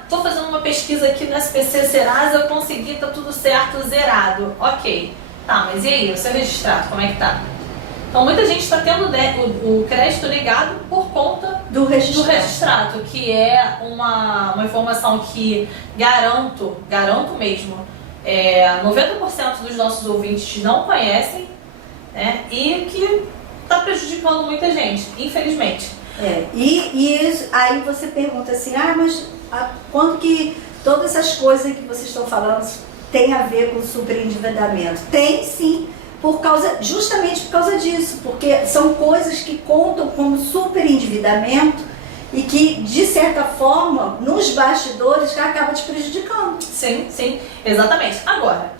tô fazendo uma pesquisa aqui no SPC Serasa, eu consegui, tá tudo certo, zerado. Ok. Tá, mas e aí, o seu registrado, como é que tá? Então muita gente está tendo o crédito negado por conta Do do registro. registrato, que é uma informação que garanto mesmo, 90% dos nossos ouvintes não conhecem, né? E que está prejudicando muita gente, infelizmente. Aí você pergunta assim, mas quanto que todas essas coisas que vocês estão falando tem a ver com superendividamento? Tem sim, justamente por causa disso, porque são coisas que contam como superendividamento e que, de certa forma, nos bastidores, acaba te prejudicando. Sim, exatamente. Agora,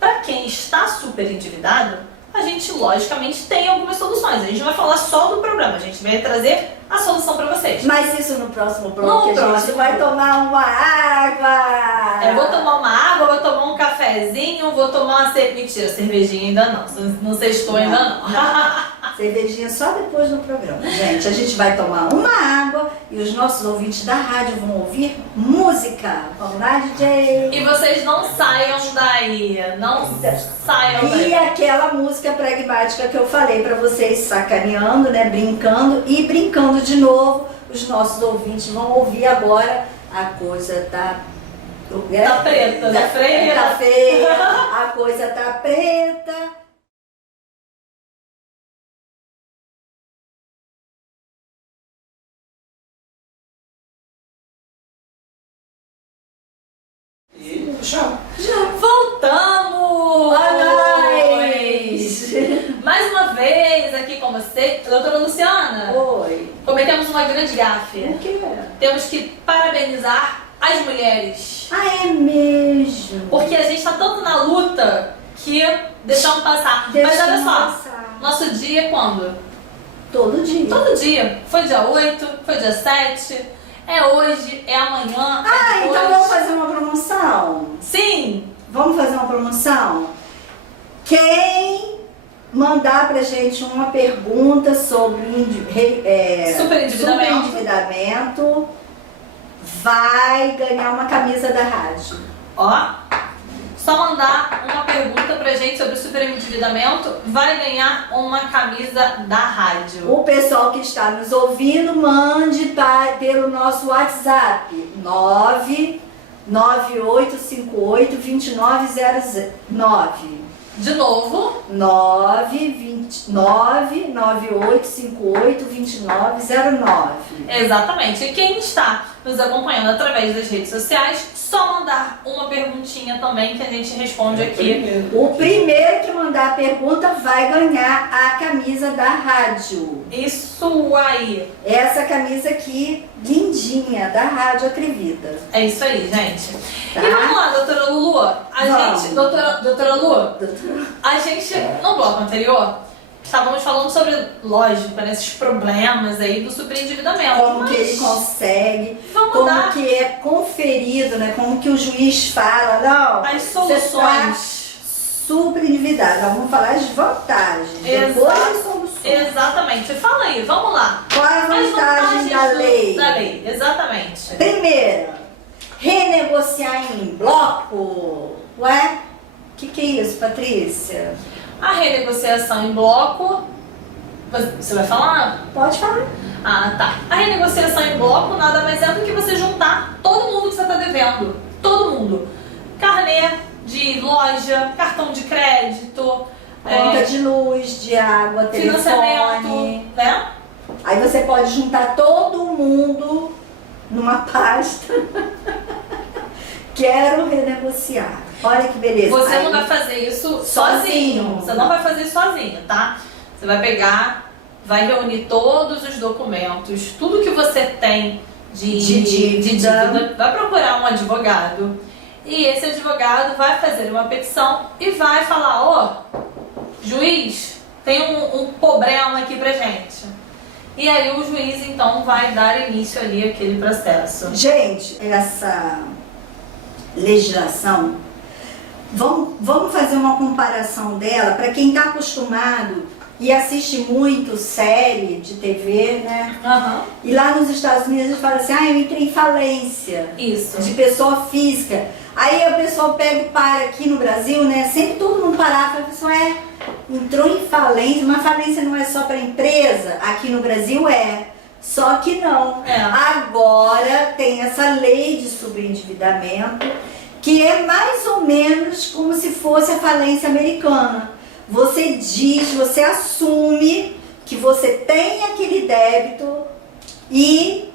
para quem está super endividado, a gente logicamente tem algumas soluções. A gente não vai falar só do problema, a gente vai trazer a solução para vocês. Mas isso no próximo bloco, a gente vai tomar uma água. Eu vou tomar uma água, vou tomar um cafezinho, vou tomar uma mentira, cervejinha ainda não sextou ainda não. Cervejinha só depois do programa, gente. A gente vai tomar uma água e os nossos ouvintes da rádio vão ouvir música. Vamos lá, DJ? E vocês não saiam daí, não saiam daí. E aquela música pragmática que eu falei pra vocês, sacaneando, né, brincando e brincando de novo, os nossos ouvintes vão ouvir agora. A coisa tá preta, né? Tá feia, a coisa tá preta. Já voltamos! Mais uma vez aqui com você, doutora Luciana. Oi. Cometemos uma grande gafe. O quê? Temos que parabenizar as mulheres. Ah, é mesmo? Porque a gente está tanto na luta que deixamos passar. Mas olha só, nosso dia é quando? Todo dia. Todo dia. Foi dia 8, foi dia 7, é hoje, é amanhã. É então hoje. vamos fazer uma promoção? Sim! Vamos fazer uma promoção? Quem mandar pra gente uma pergunta sobre superendividamento vai ganhar uma camisa da rádio. Ó, só mandar uma pergunta pra gente sobre o superendividamento vai ganhar uma camisa da rádio. O pessoal que está nos ouvindo, mande pelo nosso WhatsApp 998582909. De novo, 998582909. exatamente. E quem está nos acompanhando através das redes sociais, só mandar uma perguntinha também que a gente responde aqui. O primeiro que mandar a pergunta vai ganhar a camisa da rádio. Isso aí. Essa camisa aqui, lindinha, da Rádio Atrevida. É isso aí, gente. Tá. E vamos lá, doutora Lulu. Doutora Lulu, a gente, no bloco anterior, estávamos falando sobre, lógico, né, esses problemas aí do superendividamento. Como que ele consegue, vamos como dar que é conferido, né? Como que o juiz fala, não, as você tá soluções. super endividado. Nós vamos falar as vantagens, depois as soluções. Exatamente. Fala aí, vamos lá. Qual é a As vantagem vantagens da lei? Da lei, exatamente. Primeira, renegociar em bloco. Ué? O que é isso, Patrícia? A renegociação em bloco. Você vai falar? Pode falar. Ah, tá. A renegociação em bloco nada mais é do que você juntar todo mundo que você está devendo. Todo mundo. Carnê de loja, cartão de crédito, Conta de luz, de água, financiamento, telefone. né? Aí você pode juntar todo mundo numa pasta. Quero renegociar. Olha que beleza. Você Aí, não vai fazer isso sozinho. Você não vai fazer sozinho, tá? Você vai pegar, vai reunir todos os documentos, tudo que você tem de dívida, vai procurar um advogado. E esse advogado vai fazer uma petição e vai falar, ó, juiz, tem um problema aqui pra gente. E aí o juiz então vai dar início ali àquele processo. Gente, essa legislação, vamos fazer uma comparação dela para quem está acostumado e assiste muito série de TV, né? Uhum. E lá nos Estados Unidos eles falam assim, eu entrei em falência. Isso. De pessoa física. Aí o pessoal pega e para aqui no Brasil, né? Sempre todo mundo parava, a pessoa entrou em falência, mas falência não é só para empresa, aqui no Brasil é. Só que não. Agora tem essa lei de sobreendividamento, que é mais ou menos como se fosse a falência americana. Você diz, você assume que você tem aquele débito e,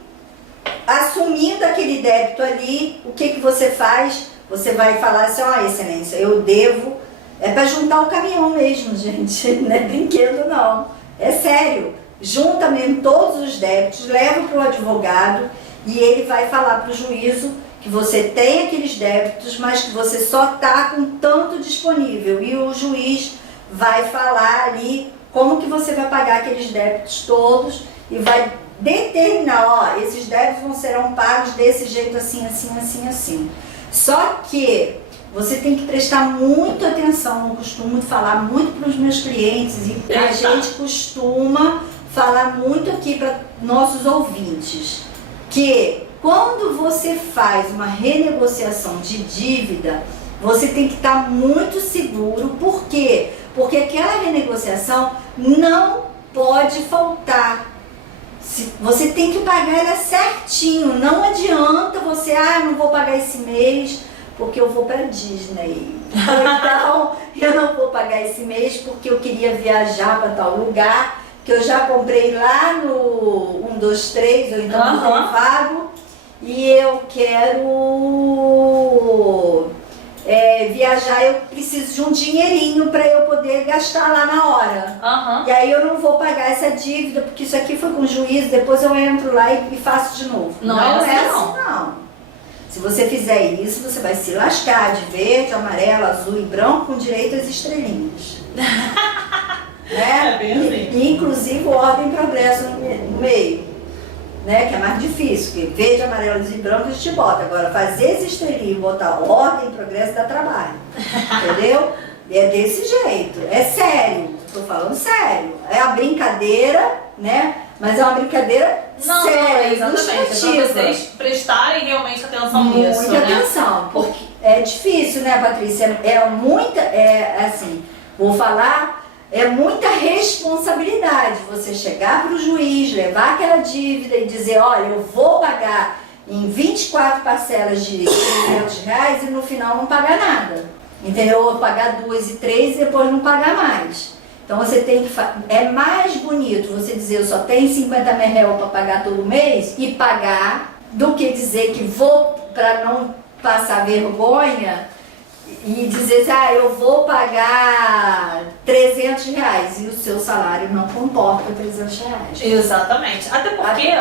assumindo aquele débito ali, o que você faz? Você vai falar assim, ó, excelência, eu devo, é para juntar o caminhão mesmo, gente, não é brinquedo não, é sério. Junta mesmo todos os débitos, leva para o advogado e ele vai falar para o juízo que você tem aqueles débitos, mas que você só está com tanto disponível. E o juiz vai falar ali como que você vai pagar aqueles débitos todos e vai determinar, ó, esses débitos serão pagos desse jeito assim, assim, assim, assim. Só que você tem que prestar muita atenção, eu costumo falar muito para os meus clientes e a gente costuma falar muito aqui para nossos ouvintes, que quando você faz uma renegociação de dívida, você tem que estar muito seguro. Por quê? Porque aquela renegociação não pode faltar. Você tem que pagar ela certinho. Não adianta você, não vou pagar esse mês porque eu vou para Disney. Então, eu não vou pagar esse mês porque eu queria viajar para tal lugar, que eu já comprei lá no 123, ou então no Trivago, e eu quero viajar, eu preciso de um dinheirinho para eu poder gastar lá na hora. E aí eu não vou pagar essa dívida, porque isso aqui foi com o juiz, depois eu entro lá e faço de novo. Não é assim, não. Se você fizer isso, você vai se lascar de verde, amarelo, azul e branco com direito às estrelinhas. Né? É bem assim. E inclusive ordem e progresso no meio, né? Que é mais difícil, porque verde, amarelo e branco a gente bota. Agora, fazer esse estrelinho e botar ordem e progresso dá trabalho. Entendeu? E é desse jeito. É sério. Estou falando sério. É a brincadeira, né? Mas é uma brincadeira séria, exatamente. É pra vocês prestarem realmente atenção nisso. Muita atenção. Porque é difícil, né, Patrícia? Assim, vou falar. É muita responsabilidade você chegar para o juiz, levar aquela dívida e dizer, olha, eu vou pagar em 24 parcelas de R$500 e no final não pagar nada. Entendeu? Ou pagar 2 e 3 e depois não pagar mais. Então você tem que... É mais bonito você dizer, eu só tenho 50 mil para pagar todo mês e pagar, do que dizer que vou para não passar vergonha e dizer, eu vou pagar R$300 e o seu salário não comporta R$300. Exatamente. Até porque,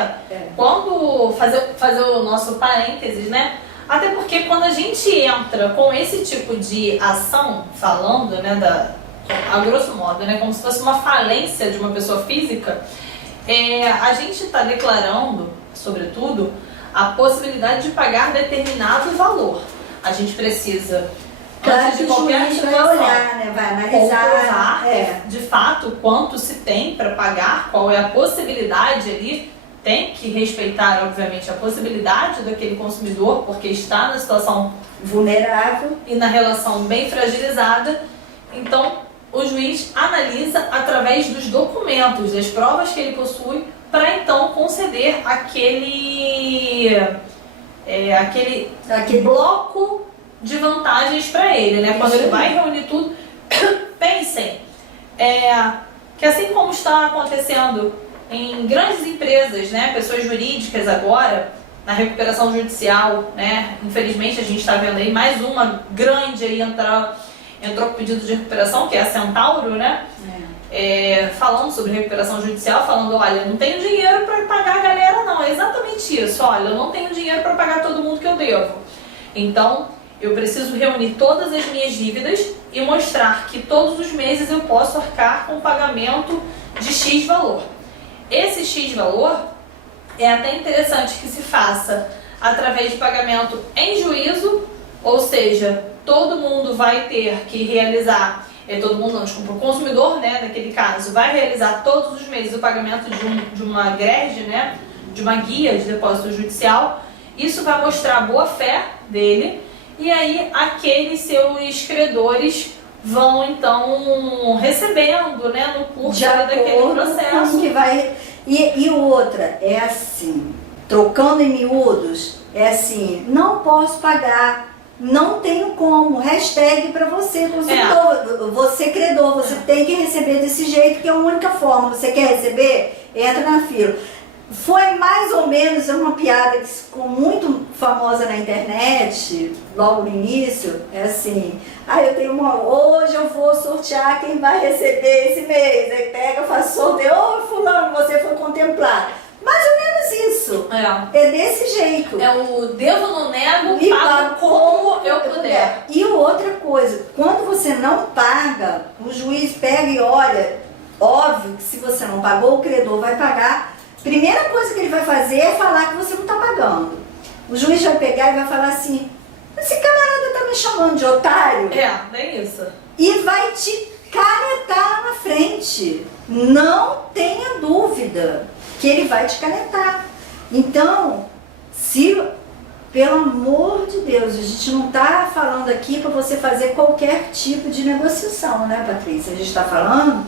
quando fazer o nosso parênteses, né? Até porque quando a gente entra com esse tipo de ação, falando, né, a grosso modo, né, como se fosse uma falência de uma pessoa física, a gente está declarando, sobretudo, a possibilidade de pagar determinado valor. A gente precisa, antes de qualquer situação, vai olhar, né, vai analisar, comprovar de fato quanto se tem para pagar, qual é a possibilidade ali. Tem que respeitar, obviamente, a possibilidade daquele consumidor, porque está na situação vulnerável e na relação bem fragilizada. Então, o juiz analisa através dos documentos, das provas que ele possui, para então conceder aquele bloco de vantagens para ele, né? Quando ele vai reunir tudo, pensem que assim como está acontecendo em grandes empresas, né, pessoas jurídicas agora, na recuperação judicial, né, infelizmente a gente está vendo aí mais uma grande aí entrou com pedido de recuperação, que é a Centauro, né, falando sobre recuperação judicial, falando, olha, não tenho dinheiro para pagar a galera não, é exatamente isso, olha, eu não tenho dinheiro para pagar todo mundo que eu devo, então eu preciso reunir todas as minhas dívidas e mostrar que todos os meses eu posso arcar com o pagamento de X valor. Esse X valor é até interessante que se faça através de pagamento em juízo, ou seja, todo mundo vai ter que realizar, todo mundo não, desculpa, o consumidor, né, naquele caso, vai realizar todos os meses o pagamento de uma grade, né, de uma guia de depósito judicial. Isso vai mostrar a boa fé dele e aí aqueles seus credores vão então recebendo, né, no curso de daquele acordo processo. com que vai. E outra, é assim, trocando em miúdos, é assim, não posso pagar, não tenho como, hashtag para você, consumidor, você credor, você tem que receber desse jeito, que é a única forma, você quer receber? Entra na fila. Foi mais ou menos uma piada que ficou muito famosa na internet, logo no início, é assim, hoje eu vou sortear quem vai receber esse mês, aí pega, faz sorteio, fulano, você foi contemplado. Mais ou menos isso, é desse jeito. É o devo, não nego, E pago como eu puder. E outra coisa, quando você não paga, o juiz pega e olha, óbvio que se você não pagou, o credor vai pagar. Primeira coisa que ele vai fazer é falar que você não está pagando. O juiz vai pegar e vai falar assim, esse camarada está me chamando de otário. Nem isso. E vai te canetar lá na frente. Não tenha dúvida que ele vai te canetar. Então, pelo amor de Deus, a gente não está falando aqui para você fazer qualquer tipo de negociação, né, Patrícia? A gente está falando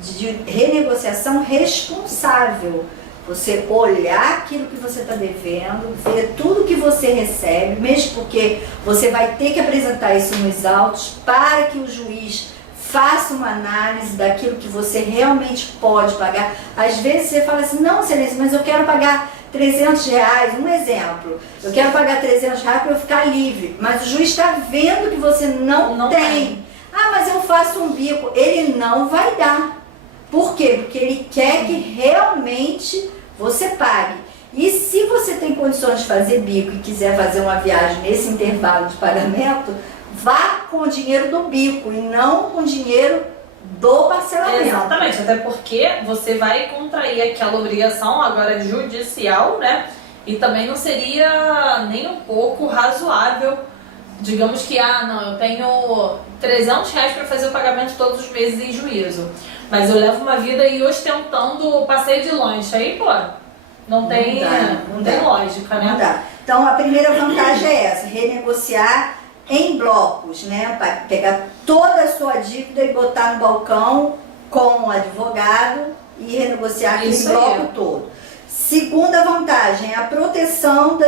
de renegociação responsável. Você olhar aquilo que você está devendo, ver tudo que você recebe, mesmo porque você vai ter que apresentar isso nos autos para que o juiz faça uma análise daquilo que você realmente pode pagar. Às vezes você fala assim, não, Excelência, mas eu quero pagar R$300, um exemplo. Eu quero pagar R$300 para eu ficar livre, mas o juiz está vendo que você não tem. Ah, mas eu faço um bico. Ele não vai dar. Por quê? Porque ele quer que realmente você pague. E se você tem condições de fazer bico e quiser fazer uma viagem nesse intervalo de pagamento, vá com o dinheiro do bico e não com o dinheiro do parcelamento. Exatamente, até porque você vai contrair aquela obrigação agora judicial, né? E também não seria nem um pouco razoável, digamos que, não, eu tenho R$300 para fazer o pagamento todos os meses em juízo, mas eu levo uma vida aí ostentando passeio de lanche, aí, pô, não tem lógica, né? Não dá. Então, a primeira vantagem é essa, renegociar em blocos, né? Para pegar toda a sua dívida e botar no balcão com o advogado e renegociar aquele bloco todo. Segunda vantagem, a proteção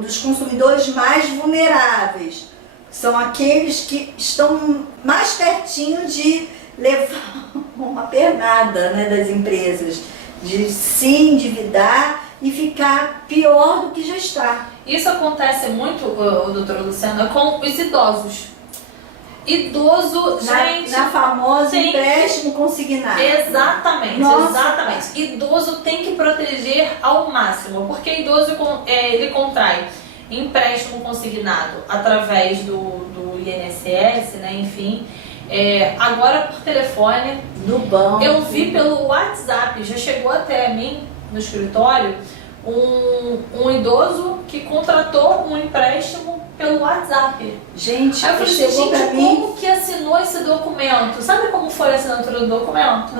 dos consumidores mais vulneráveis. São aqueles que estão mais pertinho de levar uma pernada, né, das empresas, de se endividar e ficar pior do que já está. Isso acontece muito, doutora Luciana, com os idosos. Idoso, gente... Na famosa empréstimo consignado. Exatamente, Nossa. Exatamente. Idoso tem que proteger ao máximo, porque idoso ele contrai empréstimo consignado através do INSS, né, enfim. Agora por telefone, no banco. Eu vi pelo WhatsApp, já chegou até a mim no escritório, um idoso que contratou um empréstimo pelo WhatsApp. Gente, aí eu falei chegou assim, pra gente, mim. como que assinou esse documento? Sabe como foi a assinatura do documento?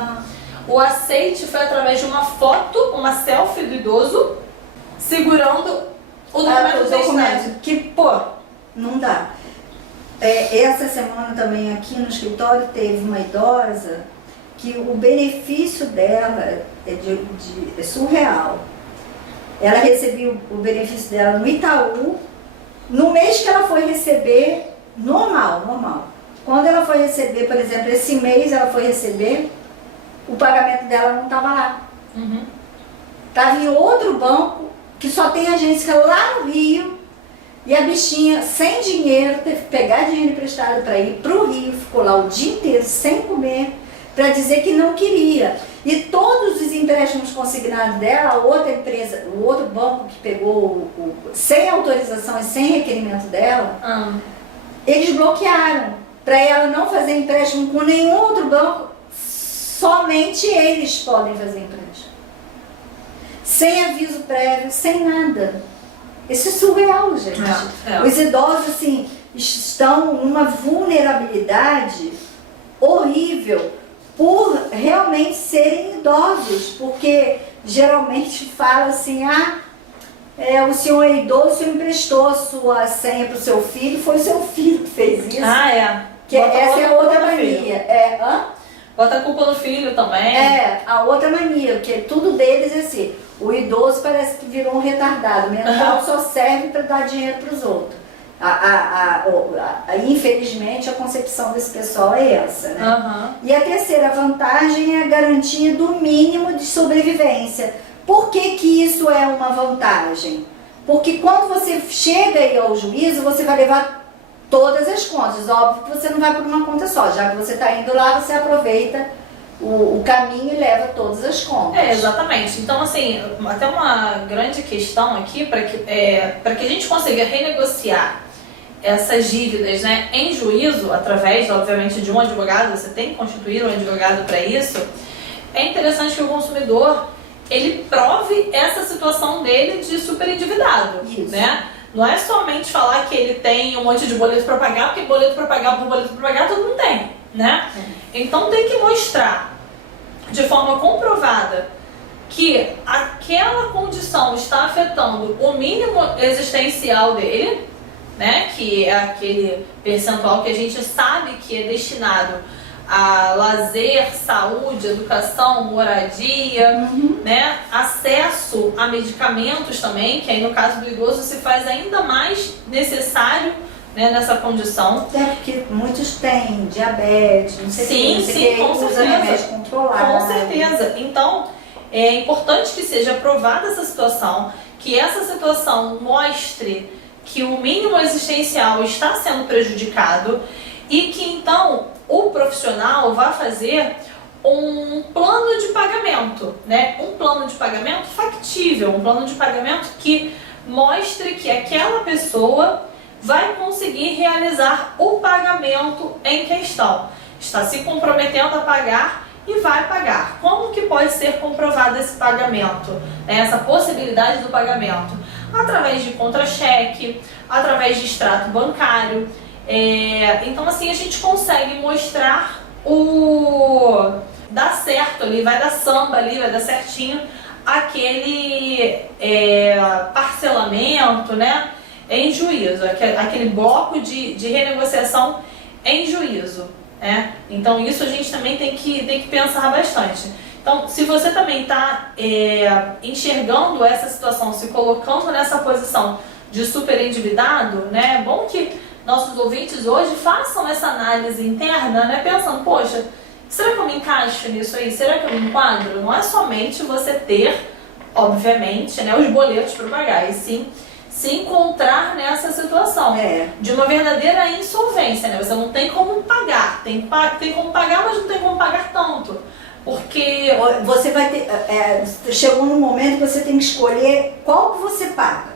O aceite foi através de uma foto, uma selfie do idoso, segurando o documento. Que, pô, não dá. Essa semana também aqui no escritório teve uma idosa que o benefício dela é surreal. Ela recebeu o benefício dela no Itaú, no mês que ela foi receber, normal. Quando ela foi receber, por exemplo, esse mês ela foi receber, o pagamento dela não estava lá. Estava em outro banco, que só tem agência lá no Rio, e a bichinha, sem dinheiro, teve que pegar dinheiro emprestado para ir para o Rio, ficou lá o dia inteiro sem comer, para dizer que não queria. E todos os empréstimos consignados dela, a outra empresa, o outro banco que pegou sem autorização e sem requerimento dela, eles bloquearam para ela não fazer empréstimo com nenhum outro banco, somente eles podem fazer empréstimo. Sem aviso prévio, sem nada. Isso é surreal, gente. Os idosos, assim, estão numa vulnerabilidade horrível por realmente serem idosos, porque geralmente fala assim, o senhor é idoso, o senhor emprestou a sua senha para o seu filho, foi o seu filho que fez isso. Ah, é. Que essa é outra mania. Bota a culpa no filho também. A outra mania, porque tudo deles é assim, o idoso parece que virou um retardado mental, só serve para dar dinheiro para os outros. Infelizmente, a concepção desse pessoal é essa, né? E a terceira vantagem é a garantia do mínimo de sobrevivência. Por que que isso é uma vantagem? Porque quando você chega aí ao juízo, você vai levar todas as contas. Óbvio que você não vai por uma conta só, já que você está indo lá, você aproveita o caminho e leva todas as contas. Exatamente. Então, assim, até uma grande questão aqui, para que a gente consiga renegociar essas dívidas, né, em juízo, através, obviamente, de um advogado, você tem que constituir um advogado para isso, é interessante que o consumidor, ele prove essa situação dele de super endividado, né? Não é somente falar que ele tem um monte de boleto para pagar, porque boleto para pagar por boleto para pagar todo mundo tem, né? Então tem que mostrar de forma comprovada que aquela condição está afetando o mínimo existencial dele, né? Que é aquele percentual que a gente sabe que é destinado a lazer, saúde, educação, moradia, né? Acesso a medicamentos também, que aí no caso do idoso se faz ainda mais necessário, né, nessa condição. Até porque muitos têm diabetes, não sei sim, com certeza. Remédio controlado. Com certeza. Então, é importante que seja aprovada essa situação, que essa situação mostre que o mínimo existencial está sendo prejudicado e que então o profissional vai fazer um plano de pagamento, né? Um plano de pagamento factível, um plano de pagamento que mostre que aquela pessoa vai conseguir realizar o pagamento em questão. Está se comprometendo a pagar e vai pagar. Como que pode ser comprovado esse pagamento, né? Essa possibilidade do pagamento? Através de contra-cheque, através de extrato bancário. Então assim a gente consegue mostrar dá certo ali, vai dar samba ali, vai dar certinho aquele parcelamento, né, em juízo, aquele bloco de renegociação em juízo, né? Então isso a gente também tem que pensar bastante. Então, se você também está enxergando essa situação, se colocando nessa posição de super endividado, né, é bom que nossos ouvintes hoje façam essa análise interna, né, pensando, poxa, será que eu me encaixo nisso aí? Será que eu me enquadro? Não é somente você ter, obviamente, né, os boletos para pagar, e sim se encontrar nessa situação de uma verdadeira insolvência, né? Você não tem como pagar, tem como pagar, mas não tem como pagar tanto. Porque você vai ter, chegou num momento que você tem que escolher qual que você paga.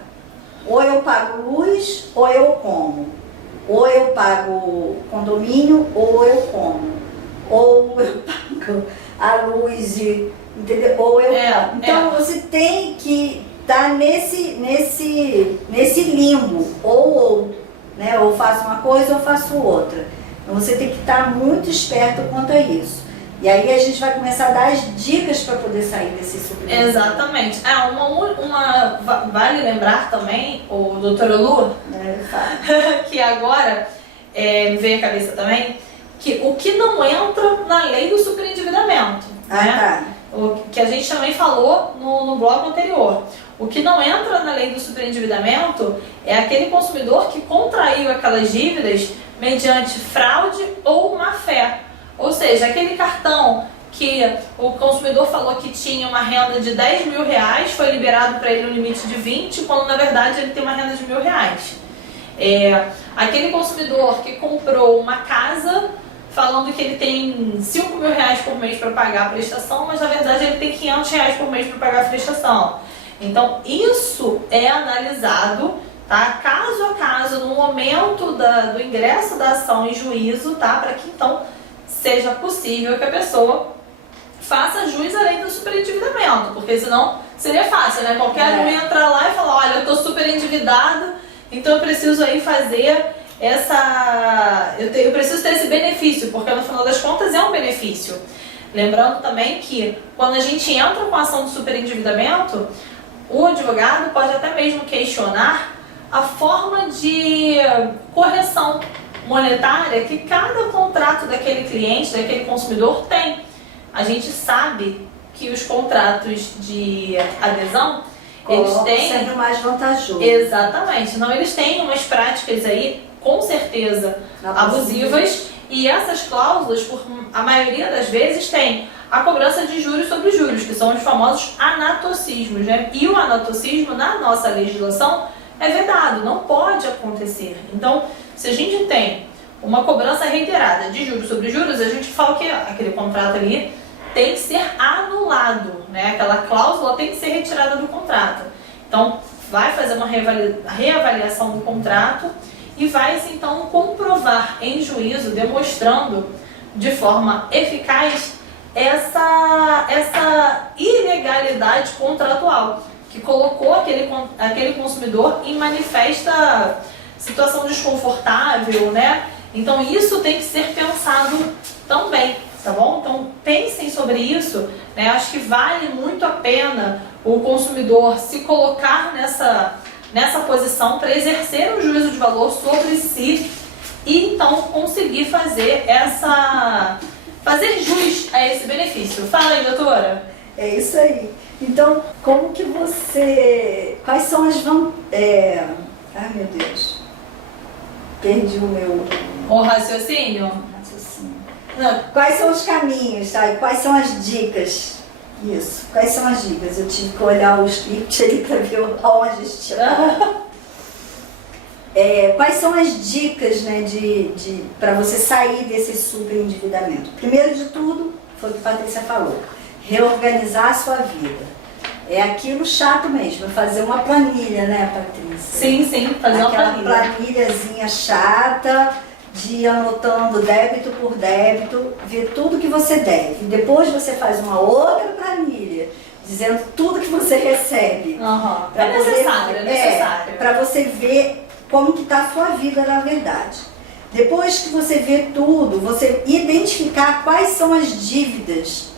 Ou eu pago luz, ou eu como. Ou eu pago condomínio, ou eu como. Ou eu pago a luz, entendeu? Ou eu como. Então você tem que estar nesse limbo, ou, né? Ou faço uma coisa ou faço outra. Então você tem que estar muito esperto quanto a isso. E aí a gente vai começar a dar as dicas para poder sair desse suprimento. Exatamente. Vale lembrar também, o doutor Lu, que agora me veio à cabeça também, que o que não entra na lei do superendividamento, né? O que a gente também falou no bloco anterior. O que não entra na lei do superendividamento é aquele consumidor que contraiu aquelas dívidas mediante fraude ou má-fé. Ou seja, aquele cartão que o consumidor falou que tinha uma renda de 10 mil reais, foi liberado para ele um limite de 20, quando na verdade ele tem uma renda de R$1.000. Aquele consumidor que comprou uma casa falando que ele tem 5 mil reais por mês para pagar a prestação, mas na verdade ele tem 500 reais por mês para pagar a prestação. Então isso é analisado, tá? Caso a caso, no momento do ingresso da ação em juízo, tá? Para que então seja possível que a pessoa faça jus à lei do superendividamento, porque senão seria fácil, né? Qualquer um entrar lá e falar, olha, eu tô super endividado, então eu preciso aí fazer eu preciso ter esse benefício, porque no final das contas é um benefício. Lembrando também que quando a gente entra com a ação de superendividamento, o advogado pode até mesmo questionar a forma de correção monetária que cada contrato daquele cliente, daquele consumidor tem. A gente sabe que os contratos de adesão, eles têm sempre mais vantajoso. Exatamente. Não, eles têm umas práticas aí, com certeza, abusivas, e essas cláusulas, por a maioria das vezes, tem a cobrança de juros sobre juros, que são os famosos anatocismos, né? E o anatocismo, na nossa legislação, é vedado, não pode acontecer. Então, se a gente tem uma cobrança reiterada de juros sobre juros, a gente fala que aquele contrato ali tem que ser anulado, né? Aquela cláusula tem que ser retirada do contrato. Então, vai fazer uma reavaliação do contrato e vai, então, comprovar em juízo, demonstrando de forma eficaz essa ilegalidade contratual, que colocou aquele consumidor em manifesta situação desconfortável, né? Então, isso tem que ser pensado também. Tá bom? Então pensem sobre isso, né? Acho que vale muito a pena o consumidor se colocar nessa posição para exercer um juízo de valor sobre si e então conseguir fazer jus a esse benefício. Fala aí, doutora. É isso aí. Então, como que quais são as ai meu Deus, perdi o raciocínio. Quais são os caminhos, sabe? Quais são as dicas? Isso, quais são as dicas? Eu tive que olhar o script ali para ver aonde estive. Quais são as dicas, né, para você sair desse superendividamento? Primeiro de tudo, foi o que a Patrícia falou, reorganizar a sua vida. É aquilo chato mesmo, fazer uma planilha, né, Patrícia? Sim, fazer uma planilha. Aquela planilhazinha chata, de ir anotando débito por débito, ver tudo que você deve. Depois você faz uma outra planilha, dizendo tudo que você recebe. É necessário. Para você ver como que está a sua vida na verdade. Depois que você vê tudo, você identificar quais são as dívidas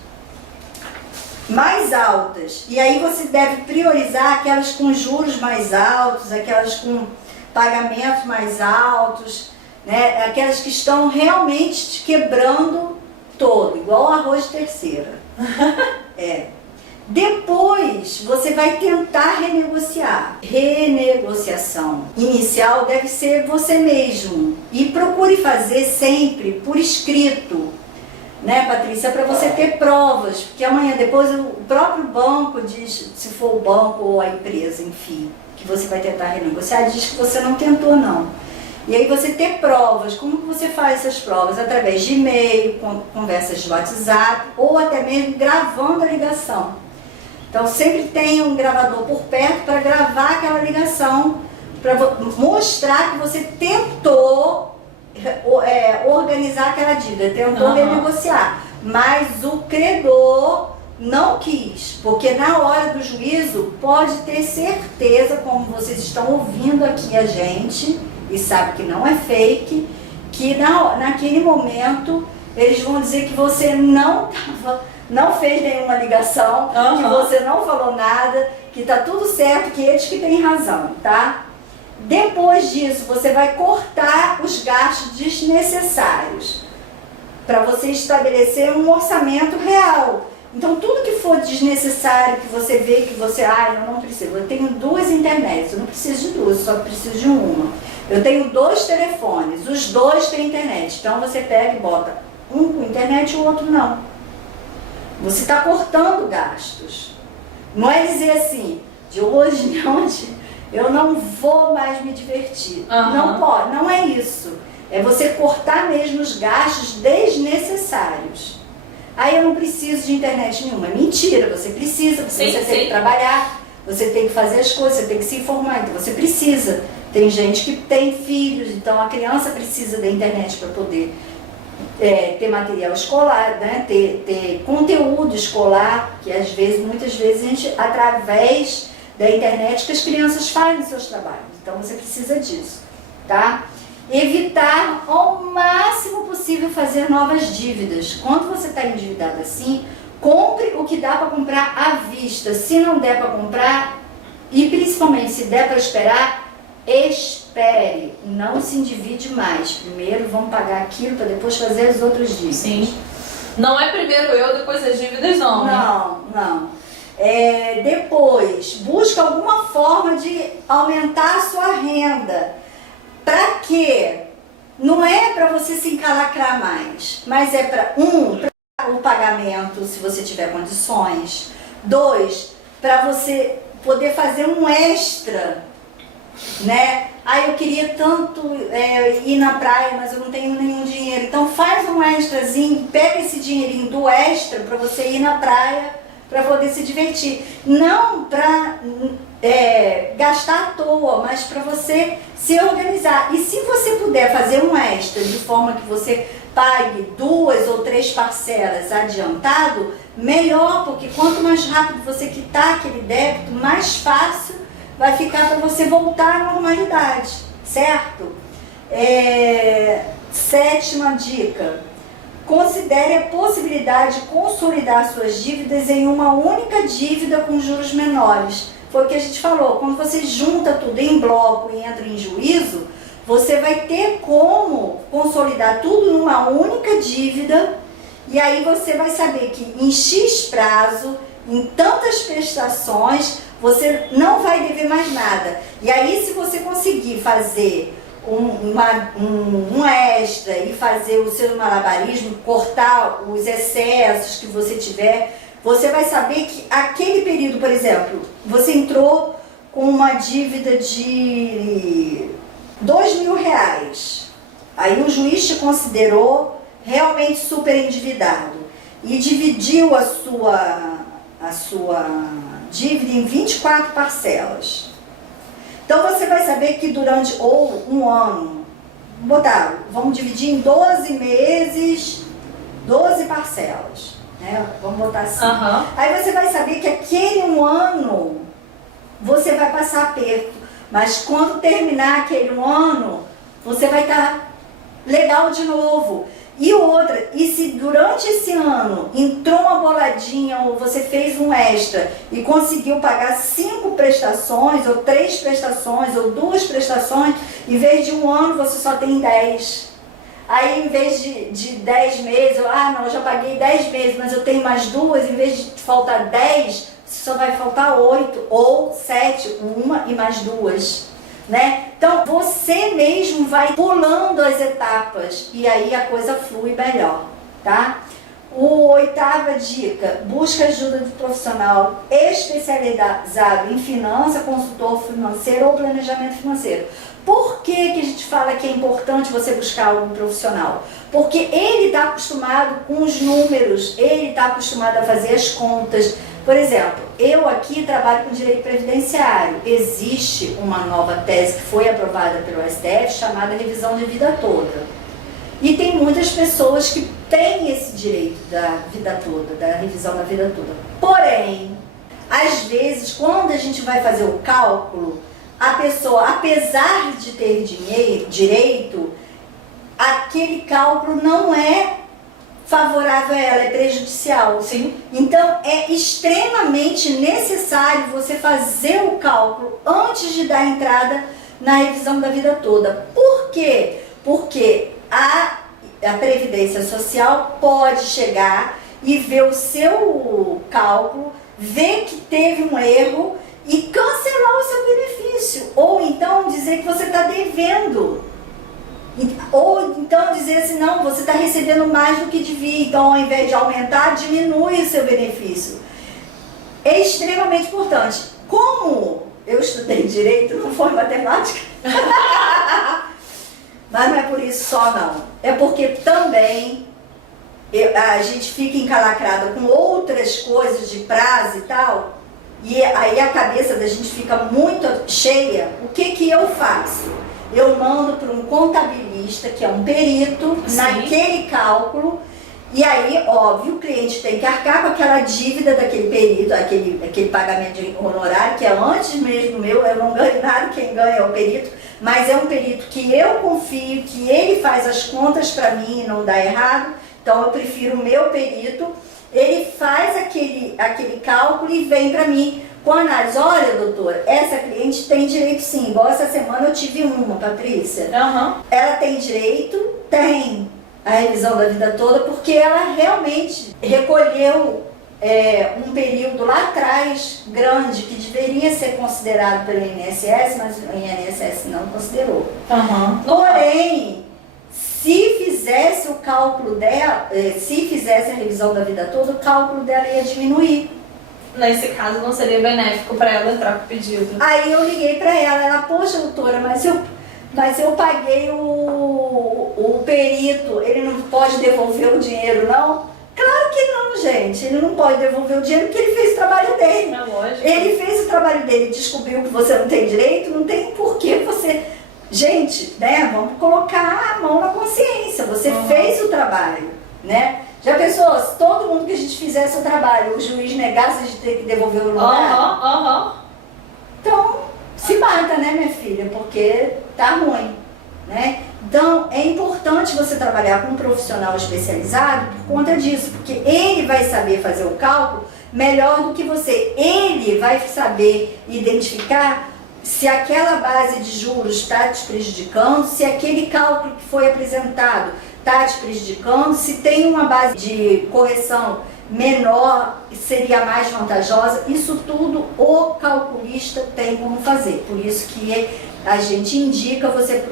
mais altas. E aí você deve priorizar aquelas com juros mais altos, aquelas com pagamentos mais altos, né? Aquelas que estão realmente te quebrando todo, igual arroz de terceira. Depois você vai tentar renegociar. Renegociação inicial deve ser você mesmo. E procure fazer sempre por escrito, né, Patrícia? Para você ter provas, porque amanhã depois o próprio banco diz, se for o banco ou a empresa, enfim, que você vai tentar renegociar, diz que você não tentou não. E aí você ter provas. Como que você faz essas provas? Através de e-mail, conversas de WhatsApp ou até mesmo gravando a ligação. Então sempre tenha um gravador por perto para gravar aquela ligação, para mostrar que você tentou organizar aquela dívida, tentou renegociar, mas o credor não quis, porque na hora do juízo pode ter certeza, como vocês estão ouvindo aqui a gente, e sabe que não é fake, que naquele momento eles vão dizer que você não fez nenhuma ligação, que você não falou nada, que tá tudo certo, que eles que têm razão, tá? Depois disso, você vai cortar os gastos desnecessários para você estabelecer um orçamento real. Então, tudo que for desnecessário, que você vê que você, eu não preciso, eu tenho 2 internets, eu não preciso de 2, só preciso de uma. Eu tenho 2 telefones, os 2 têm internet, então você pega e bota um com internet e o outro não. Você está cortando gastos. Não é dizer assim, de hoje em diante eu não vou mais me divertir. Não pode, não é isso. É você cortar mesmo os gastos desnecessários. Aí eu não preciso de internet nenhuma. Mentira, você precisa, porque você tem que trabalhar, você tem que fazer as coisas, você tem que se informar, então você precisa. Tem gente que tem filhos, então a criança precisa da internet para poder ter material escolar, né? ter conteúdo escolar, que muitas vezes a gente, através da internet, que as crianças fazem seus trabalhos. Então você precisa disso, tá? Evitar ao máximo possível fazer novas dívidas. Quando você está endividado assim, compre o que dá para comprar à vista. Se não der para comprar, E principalmente, se der para esperar, espere, não se endivide mais. Primeiro vamos pagar aquilo para depois fazer as outras dívidas. Sim. Não é primeiro eu, depois as dívidas, não. Não. Depois, busca alguma forma de aumentar a sua renda. Para quê? Não é para você se encalacrar mais, mas é para o pagamento, se você tiver condições. 2, para você poder fazer um extra, né? Eu queria tanto ir na praia, mas eu não tenho nenhum dinheiro. Então faz um extrazinho, pega esse dinheirinho do extra para você ir na praia, para poder se divertir. Não para gastar à toa, mas para você se organizar. E se você puder fazer um extra de forma que você pague 2 ou 3 parcelas adiantado, melhor, porque quanto mais rápido você quitar aquele débito, mais fácil vai ficar para você voltar à normalidade, certo? 7ª dica: considere a possibilidade de consolidar suas dívidas em uma única dívida com juros menores. Foi o que a gente falou, quando você junta tudo em bloco e entra em juízo, você vai ter como consolidar tudo numa única dívida, e aí você vai saber que em X prazo, em tantas prestações, você não vai dever mais nada. E aí, se você conseguir fazer um extra e fazer o seu malabarismo, cortar os excessos que você tiver, você vai saber que aquele período, por exemplo, você entrou com uma dívida de R$2.000. Aí o juiz te considerou realmente super endividado e dividiu a sua dívida em 24 parcelas. Então você vai saber que durante um ano, vamos dividir em 12 meses, 12 parcelas, né? Vamos botar assim. Uhum. Aí você vai saber que aquele um ano você vai passar aperto, mas quando terminar aquele um ano, você vai estar legal de novo. E se durante esse ano entrou uma boladinha ou você fez um extra e conseguiu pagar 5 prestações, ou 3 prestações, ou 2 prestações, em vez de um ano você só tem 10. Aí em vez de 10 meses, eu já paguei 10 meses, mas eu tenho mais 2, em vez de faltar 10, só vai faltar 8 ou 7, uma e mais 2. Né? Então você mesmo vai pulando as etapas e aí a coisa flui melhor, tá? 8ª dica: busca ajuda de profissional especializado em finança, consultor financeiro ou planejamento financeiro. Por que que a gente fala que é importante você buscar algum profissional? Porque ele está acostumado com os números, ele está acostumado a fazer as contas. Por exemplo, eu aqui trabalho com direito previdenciário. Existe uma nova tese que foi aprovada pelo STF chamada revisão de vida toda. E tem muitas pessoas que têm esse direito da vida toda, da revisão da vida toda. Porém, às vezes, quando a gente vai fazer o cálculo, a pessoa, apesar de ter direito, aquele cálculo não é favorável a ela, é prejudicial. Sim. Então é extremamente necessário você fazer o cálculo antes de dar entrada na revisão da vida toda. Por quê? Porque a Previdência Social pode chegar e ver o seu cálculo, ver que teve um erro e cancelar o seu benefício. Ou então dizer que você está devendo. Ou então dizer assim, não, você está recebendo mais do que devia, então ao invés de aumentar, diminui o seu benefício. É extremamente importante. Como eu estudei direito, não foi matemática, mas não é por isso só não. É porque também a gente fica encalacrada com outras coisas de prazo e tal, e aí a cabeça da gente fica muito cheia. O que eu faço? Eu mando para um contabilista, que é um perito, Sim, naquele cálculo, e aí, óbvio, o cliente tem que arcar com aquela dívida daquele perito, aquele pagamento de honorário, que é antes mesmo meu, eu não ganho nada, quem ganha é o perito, mas é um perito que eu confio, que ele faz as contas para mim e não dá errado, então eu prefiro o meu perito. Ele faz aquele cálculo e vem para mim com a análise, olha, doutora, essa cliente tem direito sim, igual essa semana eu tive uma, Patrícia. Ela tem direito, tem a revisão da vida toda, porque ela realmente recolheu um período lá atrás grande que deveria ser considerado pelo INSS, mas o INSS não considerou. Porém, se fizesse o cálculo dela, se fizesse a revisão da vida toda, o cálculo dela ia diminuir. Nesse caso não seria benéfico para ela entrar com o pedido. Aí eu liguei para ela, poxa, doutora, mas eu paguei o perito, ele não pode devolver o dinheiro, não? Claro que não, gente. Ele não pode devolver o dinheiro porque ele fez o trabalho dele. É lógico. Ele fez o trabalho dele, descobriu que você não tem direito, não tem por que você... Gente, né, vamos colocar a mão na consciência. Você fez o trabalho, né? Já pensou, se todo mundo que a gente fizesse o trabalho, o juiz negasse de ter que devolver o lugar? Então, se mata, né, minha filha? Porque tá ruim, né? Então, é importante você trabalhar com um profissional especializado por conta disso, porque ele vai saber fazer o cálculo melhor do que você. Ele vai saber identificar se aquela base de juros está te prejudicando, se aquele cálculo que foi apresentado está te prejudicando, se tem uma base de correção menor, seria mais vantajosa. Isso tudo o calculista tem como fazer. Por isso que a gente indica você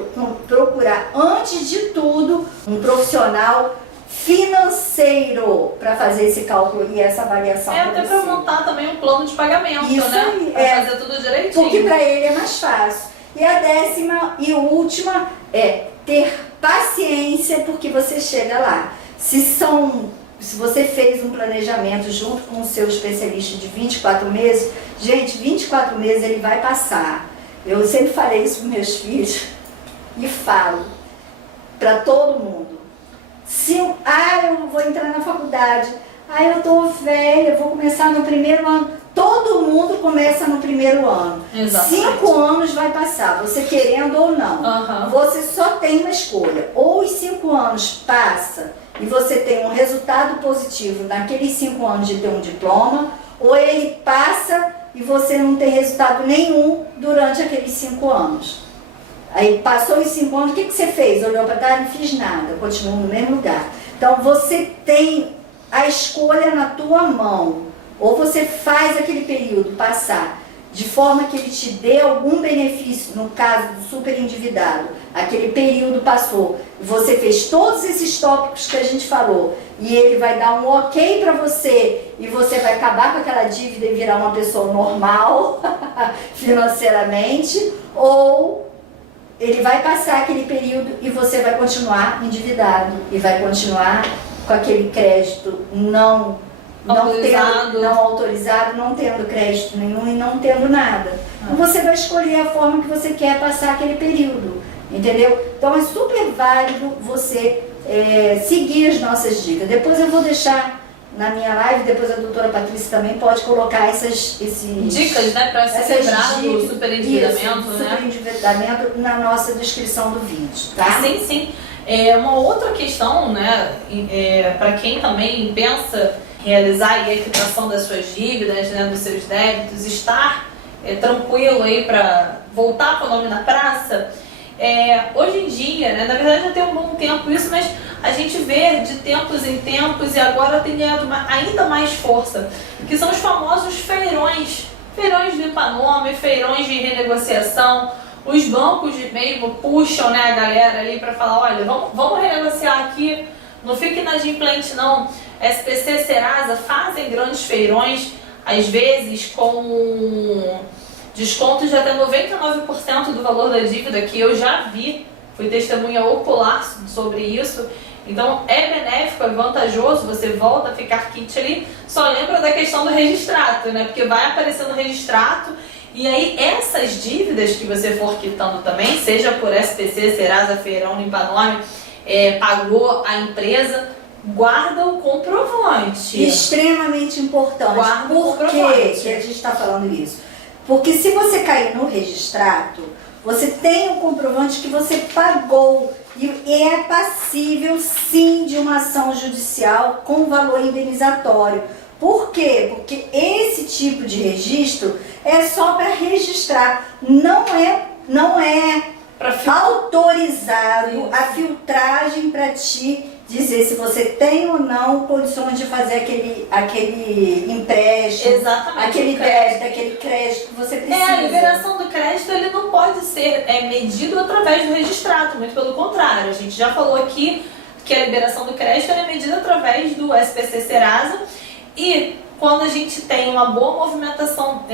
procurar, antes de tudo, um profissional financeiro para fazer esse cálculo e essa avaliação. Até para montar também um plano de pagamento, isso, né? Para fazer tudo direitinho. Porque para ele é mais fácil. E a 10ª e última é ter paciência, porque você chega lá. Se você fez um planejamento junto com o seu especialista de 24 meses, gente, 24 meses ele vai passar. Eu sempre falei isso para meus filhos e falo para todo mundo. Eu vou entrar na faculdade, eu tô velha, eu vou começar no primeiro ano. Todo mundo começa no primeiro ano. Exatamente. 5 anos vai passar, você querendo ou não. Você só tem uma escolha. Ou os 5 anos passa e você tem um resultado positivo naqueles 5 anos de ter um diploma, ou ele passa e você não tem resultado nenhum durante aqueles 5 anos. Aí passou os 5 anos, o que você fez? Olhou para trás, não fiz nada, continuo no mesmo lugar. Então você tem a escolha na tua mão. Ou você faz aquele período passar de forma que ele te dê algum benefício, no caso do super endividado, aquele período passou, você fez todos esses tópicos que a gente falou, e ele vai dar um ok para você, e você vai acabar com aquela dívida e virar uma pessoa normal, financeiramente, ou ele vai passar aquele período e você vai continuar endividado, e vai continuar com aquele crédito não autorizado, não tendo crédito nenhum e não tendo nada. Então você vai escolher a forma que você quer passar aquele período, entendeu? Então é super válido você seguir as nossas dicas. Depois eu vou deixar na minha live, depois a doutora Patrícia também pode colocar essas dicas, né, para se livrar do superendividamento, né? Superendividamento na nossa descrição do vídeo, tá? Sim. Uma outra questão, né, para quem também pensa realizar a quitação das suas dívidas, né, dos seus débitos, estar tranquilo aí para voltar com o nome na praça, hoje em dia, né, na verdade já tem um bom tempo isso, mas a gente vê de tempos em tempos e agora tem ganhado ainda mais força, que são os famosos feirões de limpa-nome, feirões de renegociação. Os bancos mesmo puxam, né, a galera ali para falar, olha, vamos renegociar aqui, não fique inadimplente não. SPC, Serasa fazem grandes feirões, às vezes com descontos de até 99% do valor da dívida, que eu já vi, fui testemunha ocular sobre isso. Então é benéfico, é vantajoso, você volta a ficar kit ali, só lembra da questão do registrato, né? Porque vai aparecendo o registrato, e aí essas dívidas que você for quitando também, seja por SPC, Serasa, Feirão, Limpa-Nome, pagou a empresa, guarda o comprovante. Extremamente importante. Guarda o comprovante. Por que a gente está falando isso? Porque se você cair no registrato, você tem um comprovante que você pagou e é passível sim de uma ação judicial com valor indenizatório. Por quê? Porque esse tipo de registro é só para registrar, não é autorizado a filtragem para te dizer se você tem ou não condições de fazer aquele empréstimo, Exatamente, aquele o crédito. débito, aquele crédito que você precisa. A liberação do crédito ele não pode ser medido através do registrado, muito pelo contrário. A gente já falou aqui que a liberação do crédito é medida através do SPC Serasa, e quando a gente tem uma boa movimentação,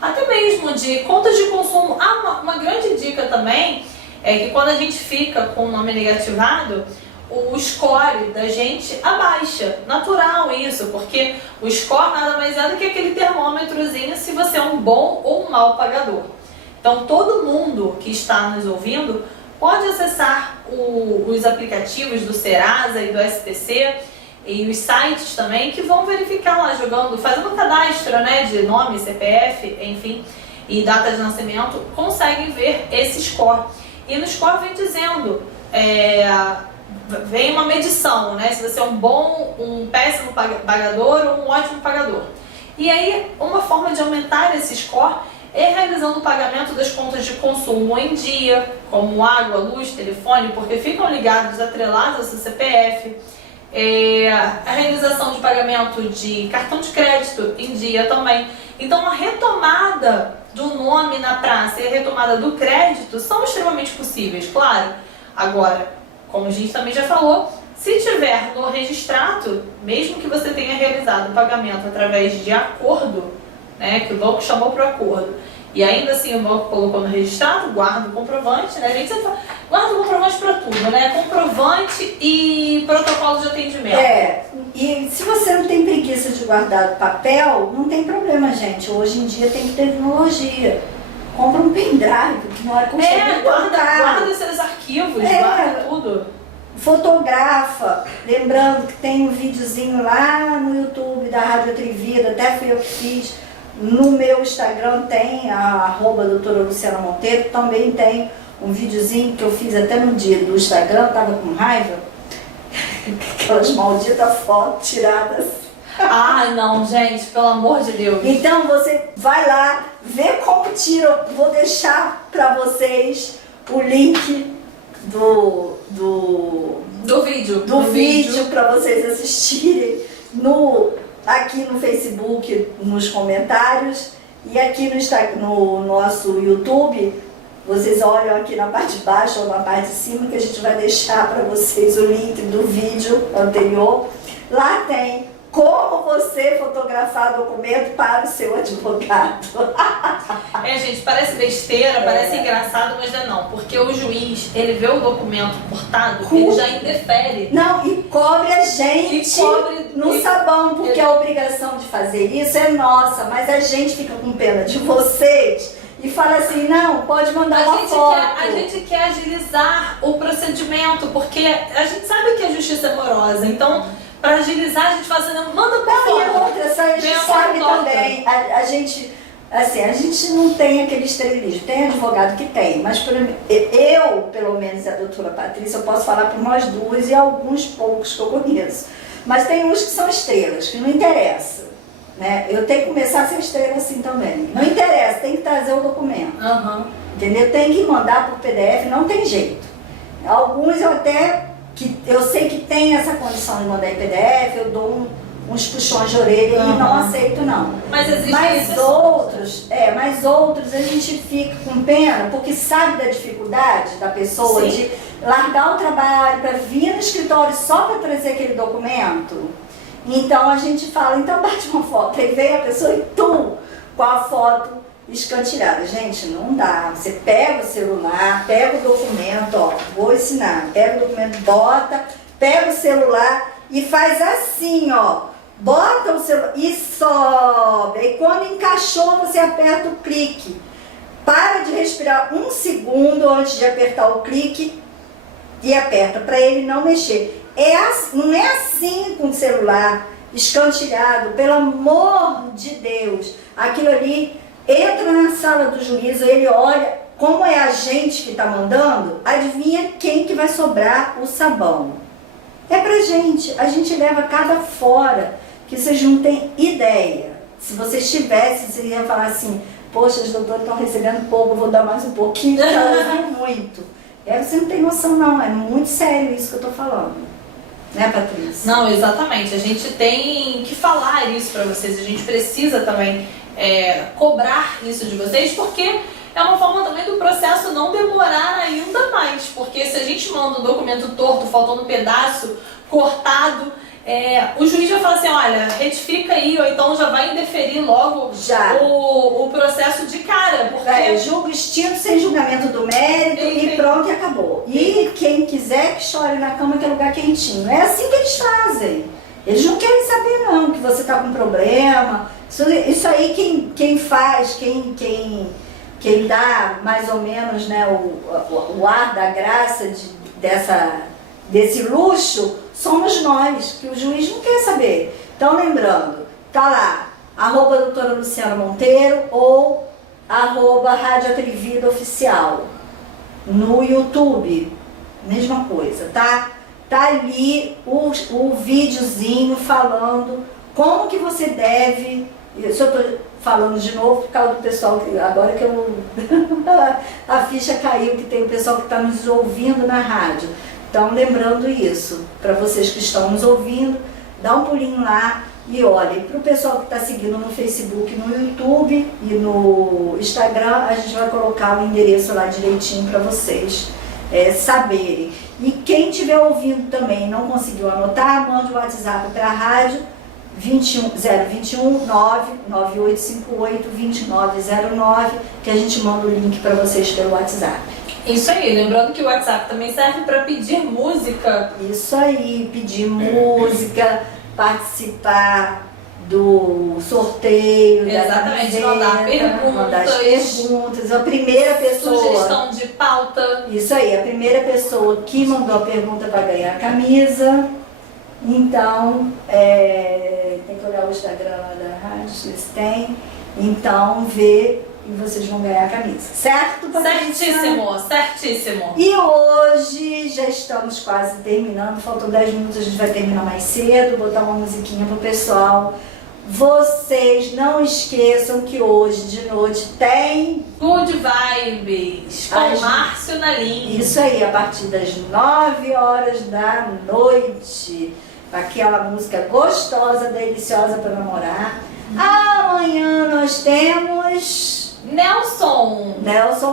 até mesmo de contas de consumo. Uma grande dica também é que quando a gente fica com o nome negativado, o score da gente abaixa. Natural isso, porque o score nada mais é do que aquele termômetrozinho se você é um bom ou um mau pagador. Então todo mundo que está nos ouvindo pode acessar os aplicativos do Serasa e do SPC e os sites também, que vão verificar lá, fazendo um cadastro, né, de nome, CPF, enfim, e data de nascimento, conseguem ver esse score. E no score vem dizendo, vem uma medição, né, se você é um péssimo pagador ou um ótimo pagador. E aí, uma forma de aumentar esse score é realizando o pagamento das contas de consumo em dia, como água, luz, telefone, porque ficam ligados, atrelados ao seu CPF. A realização de pagamento de cartão de crédito em dia também. Então a retomada do nome na praça e a retomada do crédito são extremamente possíveis, claro. Agora, como a gente também já falou, se tiver no registrado, mesmo que você tenha realizado o pagamento através de acordo, né, que o banco chamou para o acordo, e ainda assim o banco colocou no registrado, guarda o comprovante, né? A gente sempre fala, guarda o comprovante para tudo, né? Comprovante e protocolo de atendimento. E se você não tem preguiça de guardar papel, não tem problema, gente. Hoje em dia tem tecnologia. Compra um pendrive, que não é consegue guarda os seus arquivos, guarda tudo. Fotografa, lembrando que tem um videozinho lá no YouTube da Rádio Atrevida, até fui eu que fiz. No meu Instagram tem a @doutora Luciana Monteiro, também tem um videozinho que eu fiz até no dia do Instagram, tava com raiva, aquelas malditas fotos tiradas. Ai não, gente, pelo amor de Deus. Então você vai lá, vê como tira, vou deixar pra vocês o link do vídeo para vocês assistirem aqui no Facebook, nos comentários, e aqui no nosso YouTube. Vocês olham aqui na parte de baixo ou na parte de cima, que a gente vai deixar para vocês o link do vídeo anterior. Lá tem como você fotografar documento para o seu advogado. Gente, parece besteira, parece engraçado, mas não, porque o juiz, ele vê o documento cortado, ele já indefere. Não, e cobre a gente no sabão, porque a obrigação de fazer isso é nossa, mas a gente fica com pena de vocês e fala assim, não, pode mandar uma foto. A gente quer agilizar o procedimento, porque a gente sabe que a justiça é morosa, então para agilizar a gente faz assim, manda por foto. E outra, a gente sabe também, a gente não tem aquele estrelismo, tem advogado que tem, mas eu, pelo menos a doutora Patrícia, eu posso falar por nós duas e alguns poucos que eu conheço, mas tem uns que são estrelas, que não interessa, né? Eu tenho que começar a ser estrela assim também, não interessa, tem que trazer o documento, entendeu? Tem que mandar por PDF, não tem jeito. Alguns eu sei que tem essa condição de mandar em PDF, eu dou uns puxões de orelha e não aceito não. Mas outros a gente fica com pena, porque sabe da dificuldade da pessoa de largar o trabalho para vir no escritório só para trazer aquele documento. Então a gente fala, então bate uma foto, aí vem a pessoa e com a foto escantilhada. Gente, não dá. Você pega o celular, pega o documento, vou ensinar. Pega o documento, pega o celular e faz assim, bota o celular e sobe. E quando encaixou, você aperta o clique. Para de respirar 1 segundo antes de apertar o clique e aperta, para ele não mexer. Não é assim com o celular escantilhado, pelo amor de Deus. Aquilo ali entra na sala do juízo, ele olha, como é a gente que está mandando, adivinha quem que vai sobrar o sabão? É pra gente, a gente leva cada fora que vocês não têm ideia. Se vocês tivessem, vocês iam falar assim, poxa, os doutores estão recebendo pouco, eu vou dar mais um pouquinho, porque elas vão muito. Você não tem noção não, é muito sério isso que eu tô falando. Né, Patrícia? Não, exatamente. A gente tem que falar isso para vocês. A gente precisa também cobrar isso de vocês, porque é uma forma também do processo não demorar ainda mais. Porque se a gente manda um documento torto, faltando um pedaço, cortado, o juiz vai falar assim, olha, retifica aí, ou então já vai indeferir logo o processo de cara. Porque julgo extinto sem julgamento do mérito e pronto, e acabou. E quem quiser que chore na cama, que é lugar quentinho. É assim que eles fazem. Eles não querem saber não que você está com problema. Isso aí quem faz, quem dá mais ou menos, né, o ar da graça desse luxo, somos nós, que o juiz não quer saber. Então, lembrando, tá lá, @doutora Luciana Monteiro ou @Rádio Atrevida Oficial. No YouTube, mesma coisa, tá? Tá ali o videozinho falando como que você deve. Eu só tô falando de novo por causa do pessoal que agora que a ficha caiu, que tem o pessoal que está nos ouvindo na rádio. Então, lembrando isso, para vocês que estão nos ouvindo, dá um pulinho lá e olhem. Para o pessoal que está seguindo no Facebook, no YouTube e no Instagram, a gente vai colocar o endereço lá direitinho para vocês saberem. E quem estiver ouvindo também e não conseguiu anotar, mande o WhatsApp para a rádio 021 99858 2909, que a gente manda o link para vocês pelo WhatsApp. Isso aí, lembrando que o WhatsApp também serve para pedir música. Isso aí, pedir música, participar do sorteio, exatamente, mandar perguntas, a primeira pessoa... Sugestão de pauta. Isso aí, a primeira pessoa que mandou a pergunta vai ganhar a camisa. Então, tem que olhar o Instagram lá da rádio, se eles têm. Então, vê e vocês vão ganhar a camisa. Certo, Patrícia? Certíssimo. E hoje já estamos quase terminando, faltam 10 minutos, a gente vai terminar mais cedo, botar uma musiquinha pro pessoal. Vocês não esqueçam que hoje de noite tem Good Vibes com Márcio na linha. Isso aí, a partir das 9 horas da noite. Aquela música gostosa, deliciosa para namorar. Amanhã nós temos Nelson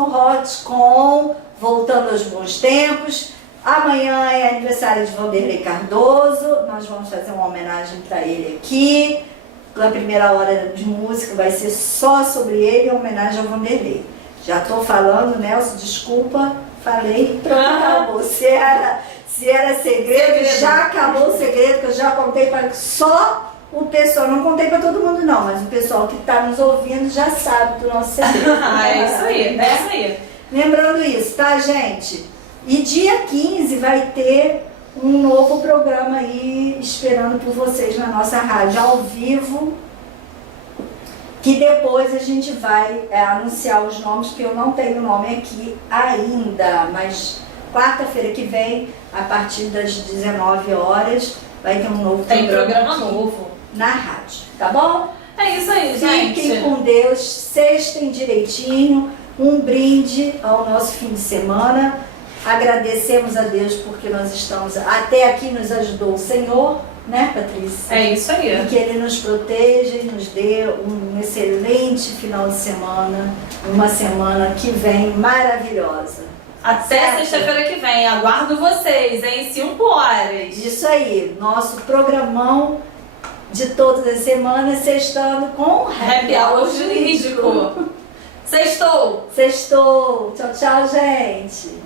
Roth com Voltando aos Bons Tempos. Amanhã é aniversário de Vanderlei Cardoso. Nós vamos fazer uma homenagem para ele aqui. Na primeira hora de música vai ser só sobre ele, em homenagem ao Vanderlei. Já estou falando, Nelson, desculpa, falei, pronto, acabou. Se era segredo, já acabou o segredo, que eu já contei para só o pessoal, não contei para todo mundo não, mas o pessoal que está nos ouvindo já sabe do nosso segredo. É isso aí, né? É isso aí. Lembrando isso, tá, gente? E dia 15 vai ter um novo programa aí esperando por vocês na nossa rádio ao vivo, que depois a gente vai anunciar os nomes, porque eu não tenho nome aqui ainda, mas quarta-feira que vem, a partir das 19 horas, vai ter um novo programa novo na rádio, tá bom? É isso aí, gente. Fiquem com Deus, sextem direitinho, um brinde ao nosso fim de semana. Agradecemos a Deus porque nós estamos, até aqui nos ajudou o Senhor, né, Patrícia? É isso aí. E que Ele nos proteja e nos dê um excelente final de semana, uma semana que vem maravilhosa. Até sexta-feira que vem, aguardo vocês, em 5 horas. Isso aí, nosso programão de todas as semanas, sextando com Happy Hour Jurídico. Sextou! Sextou! Tchau, tchau, gente!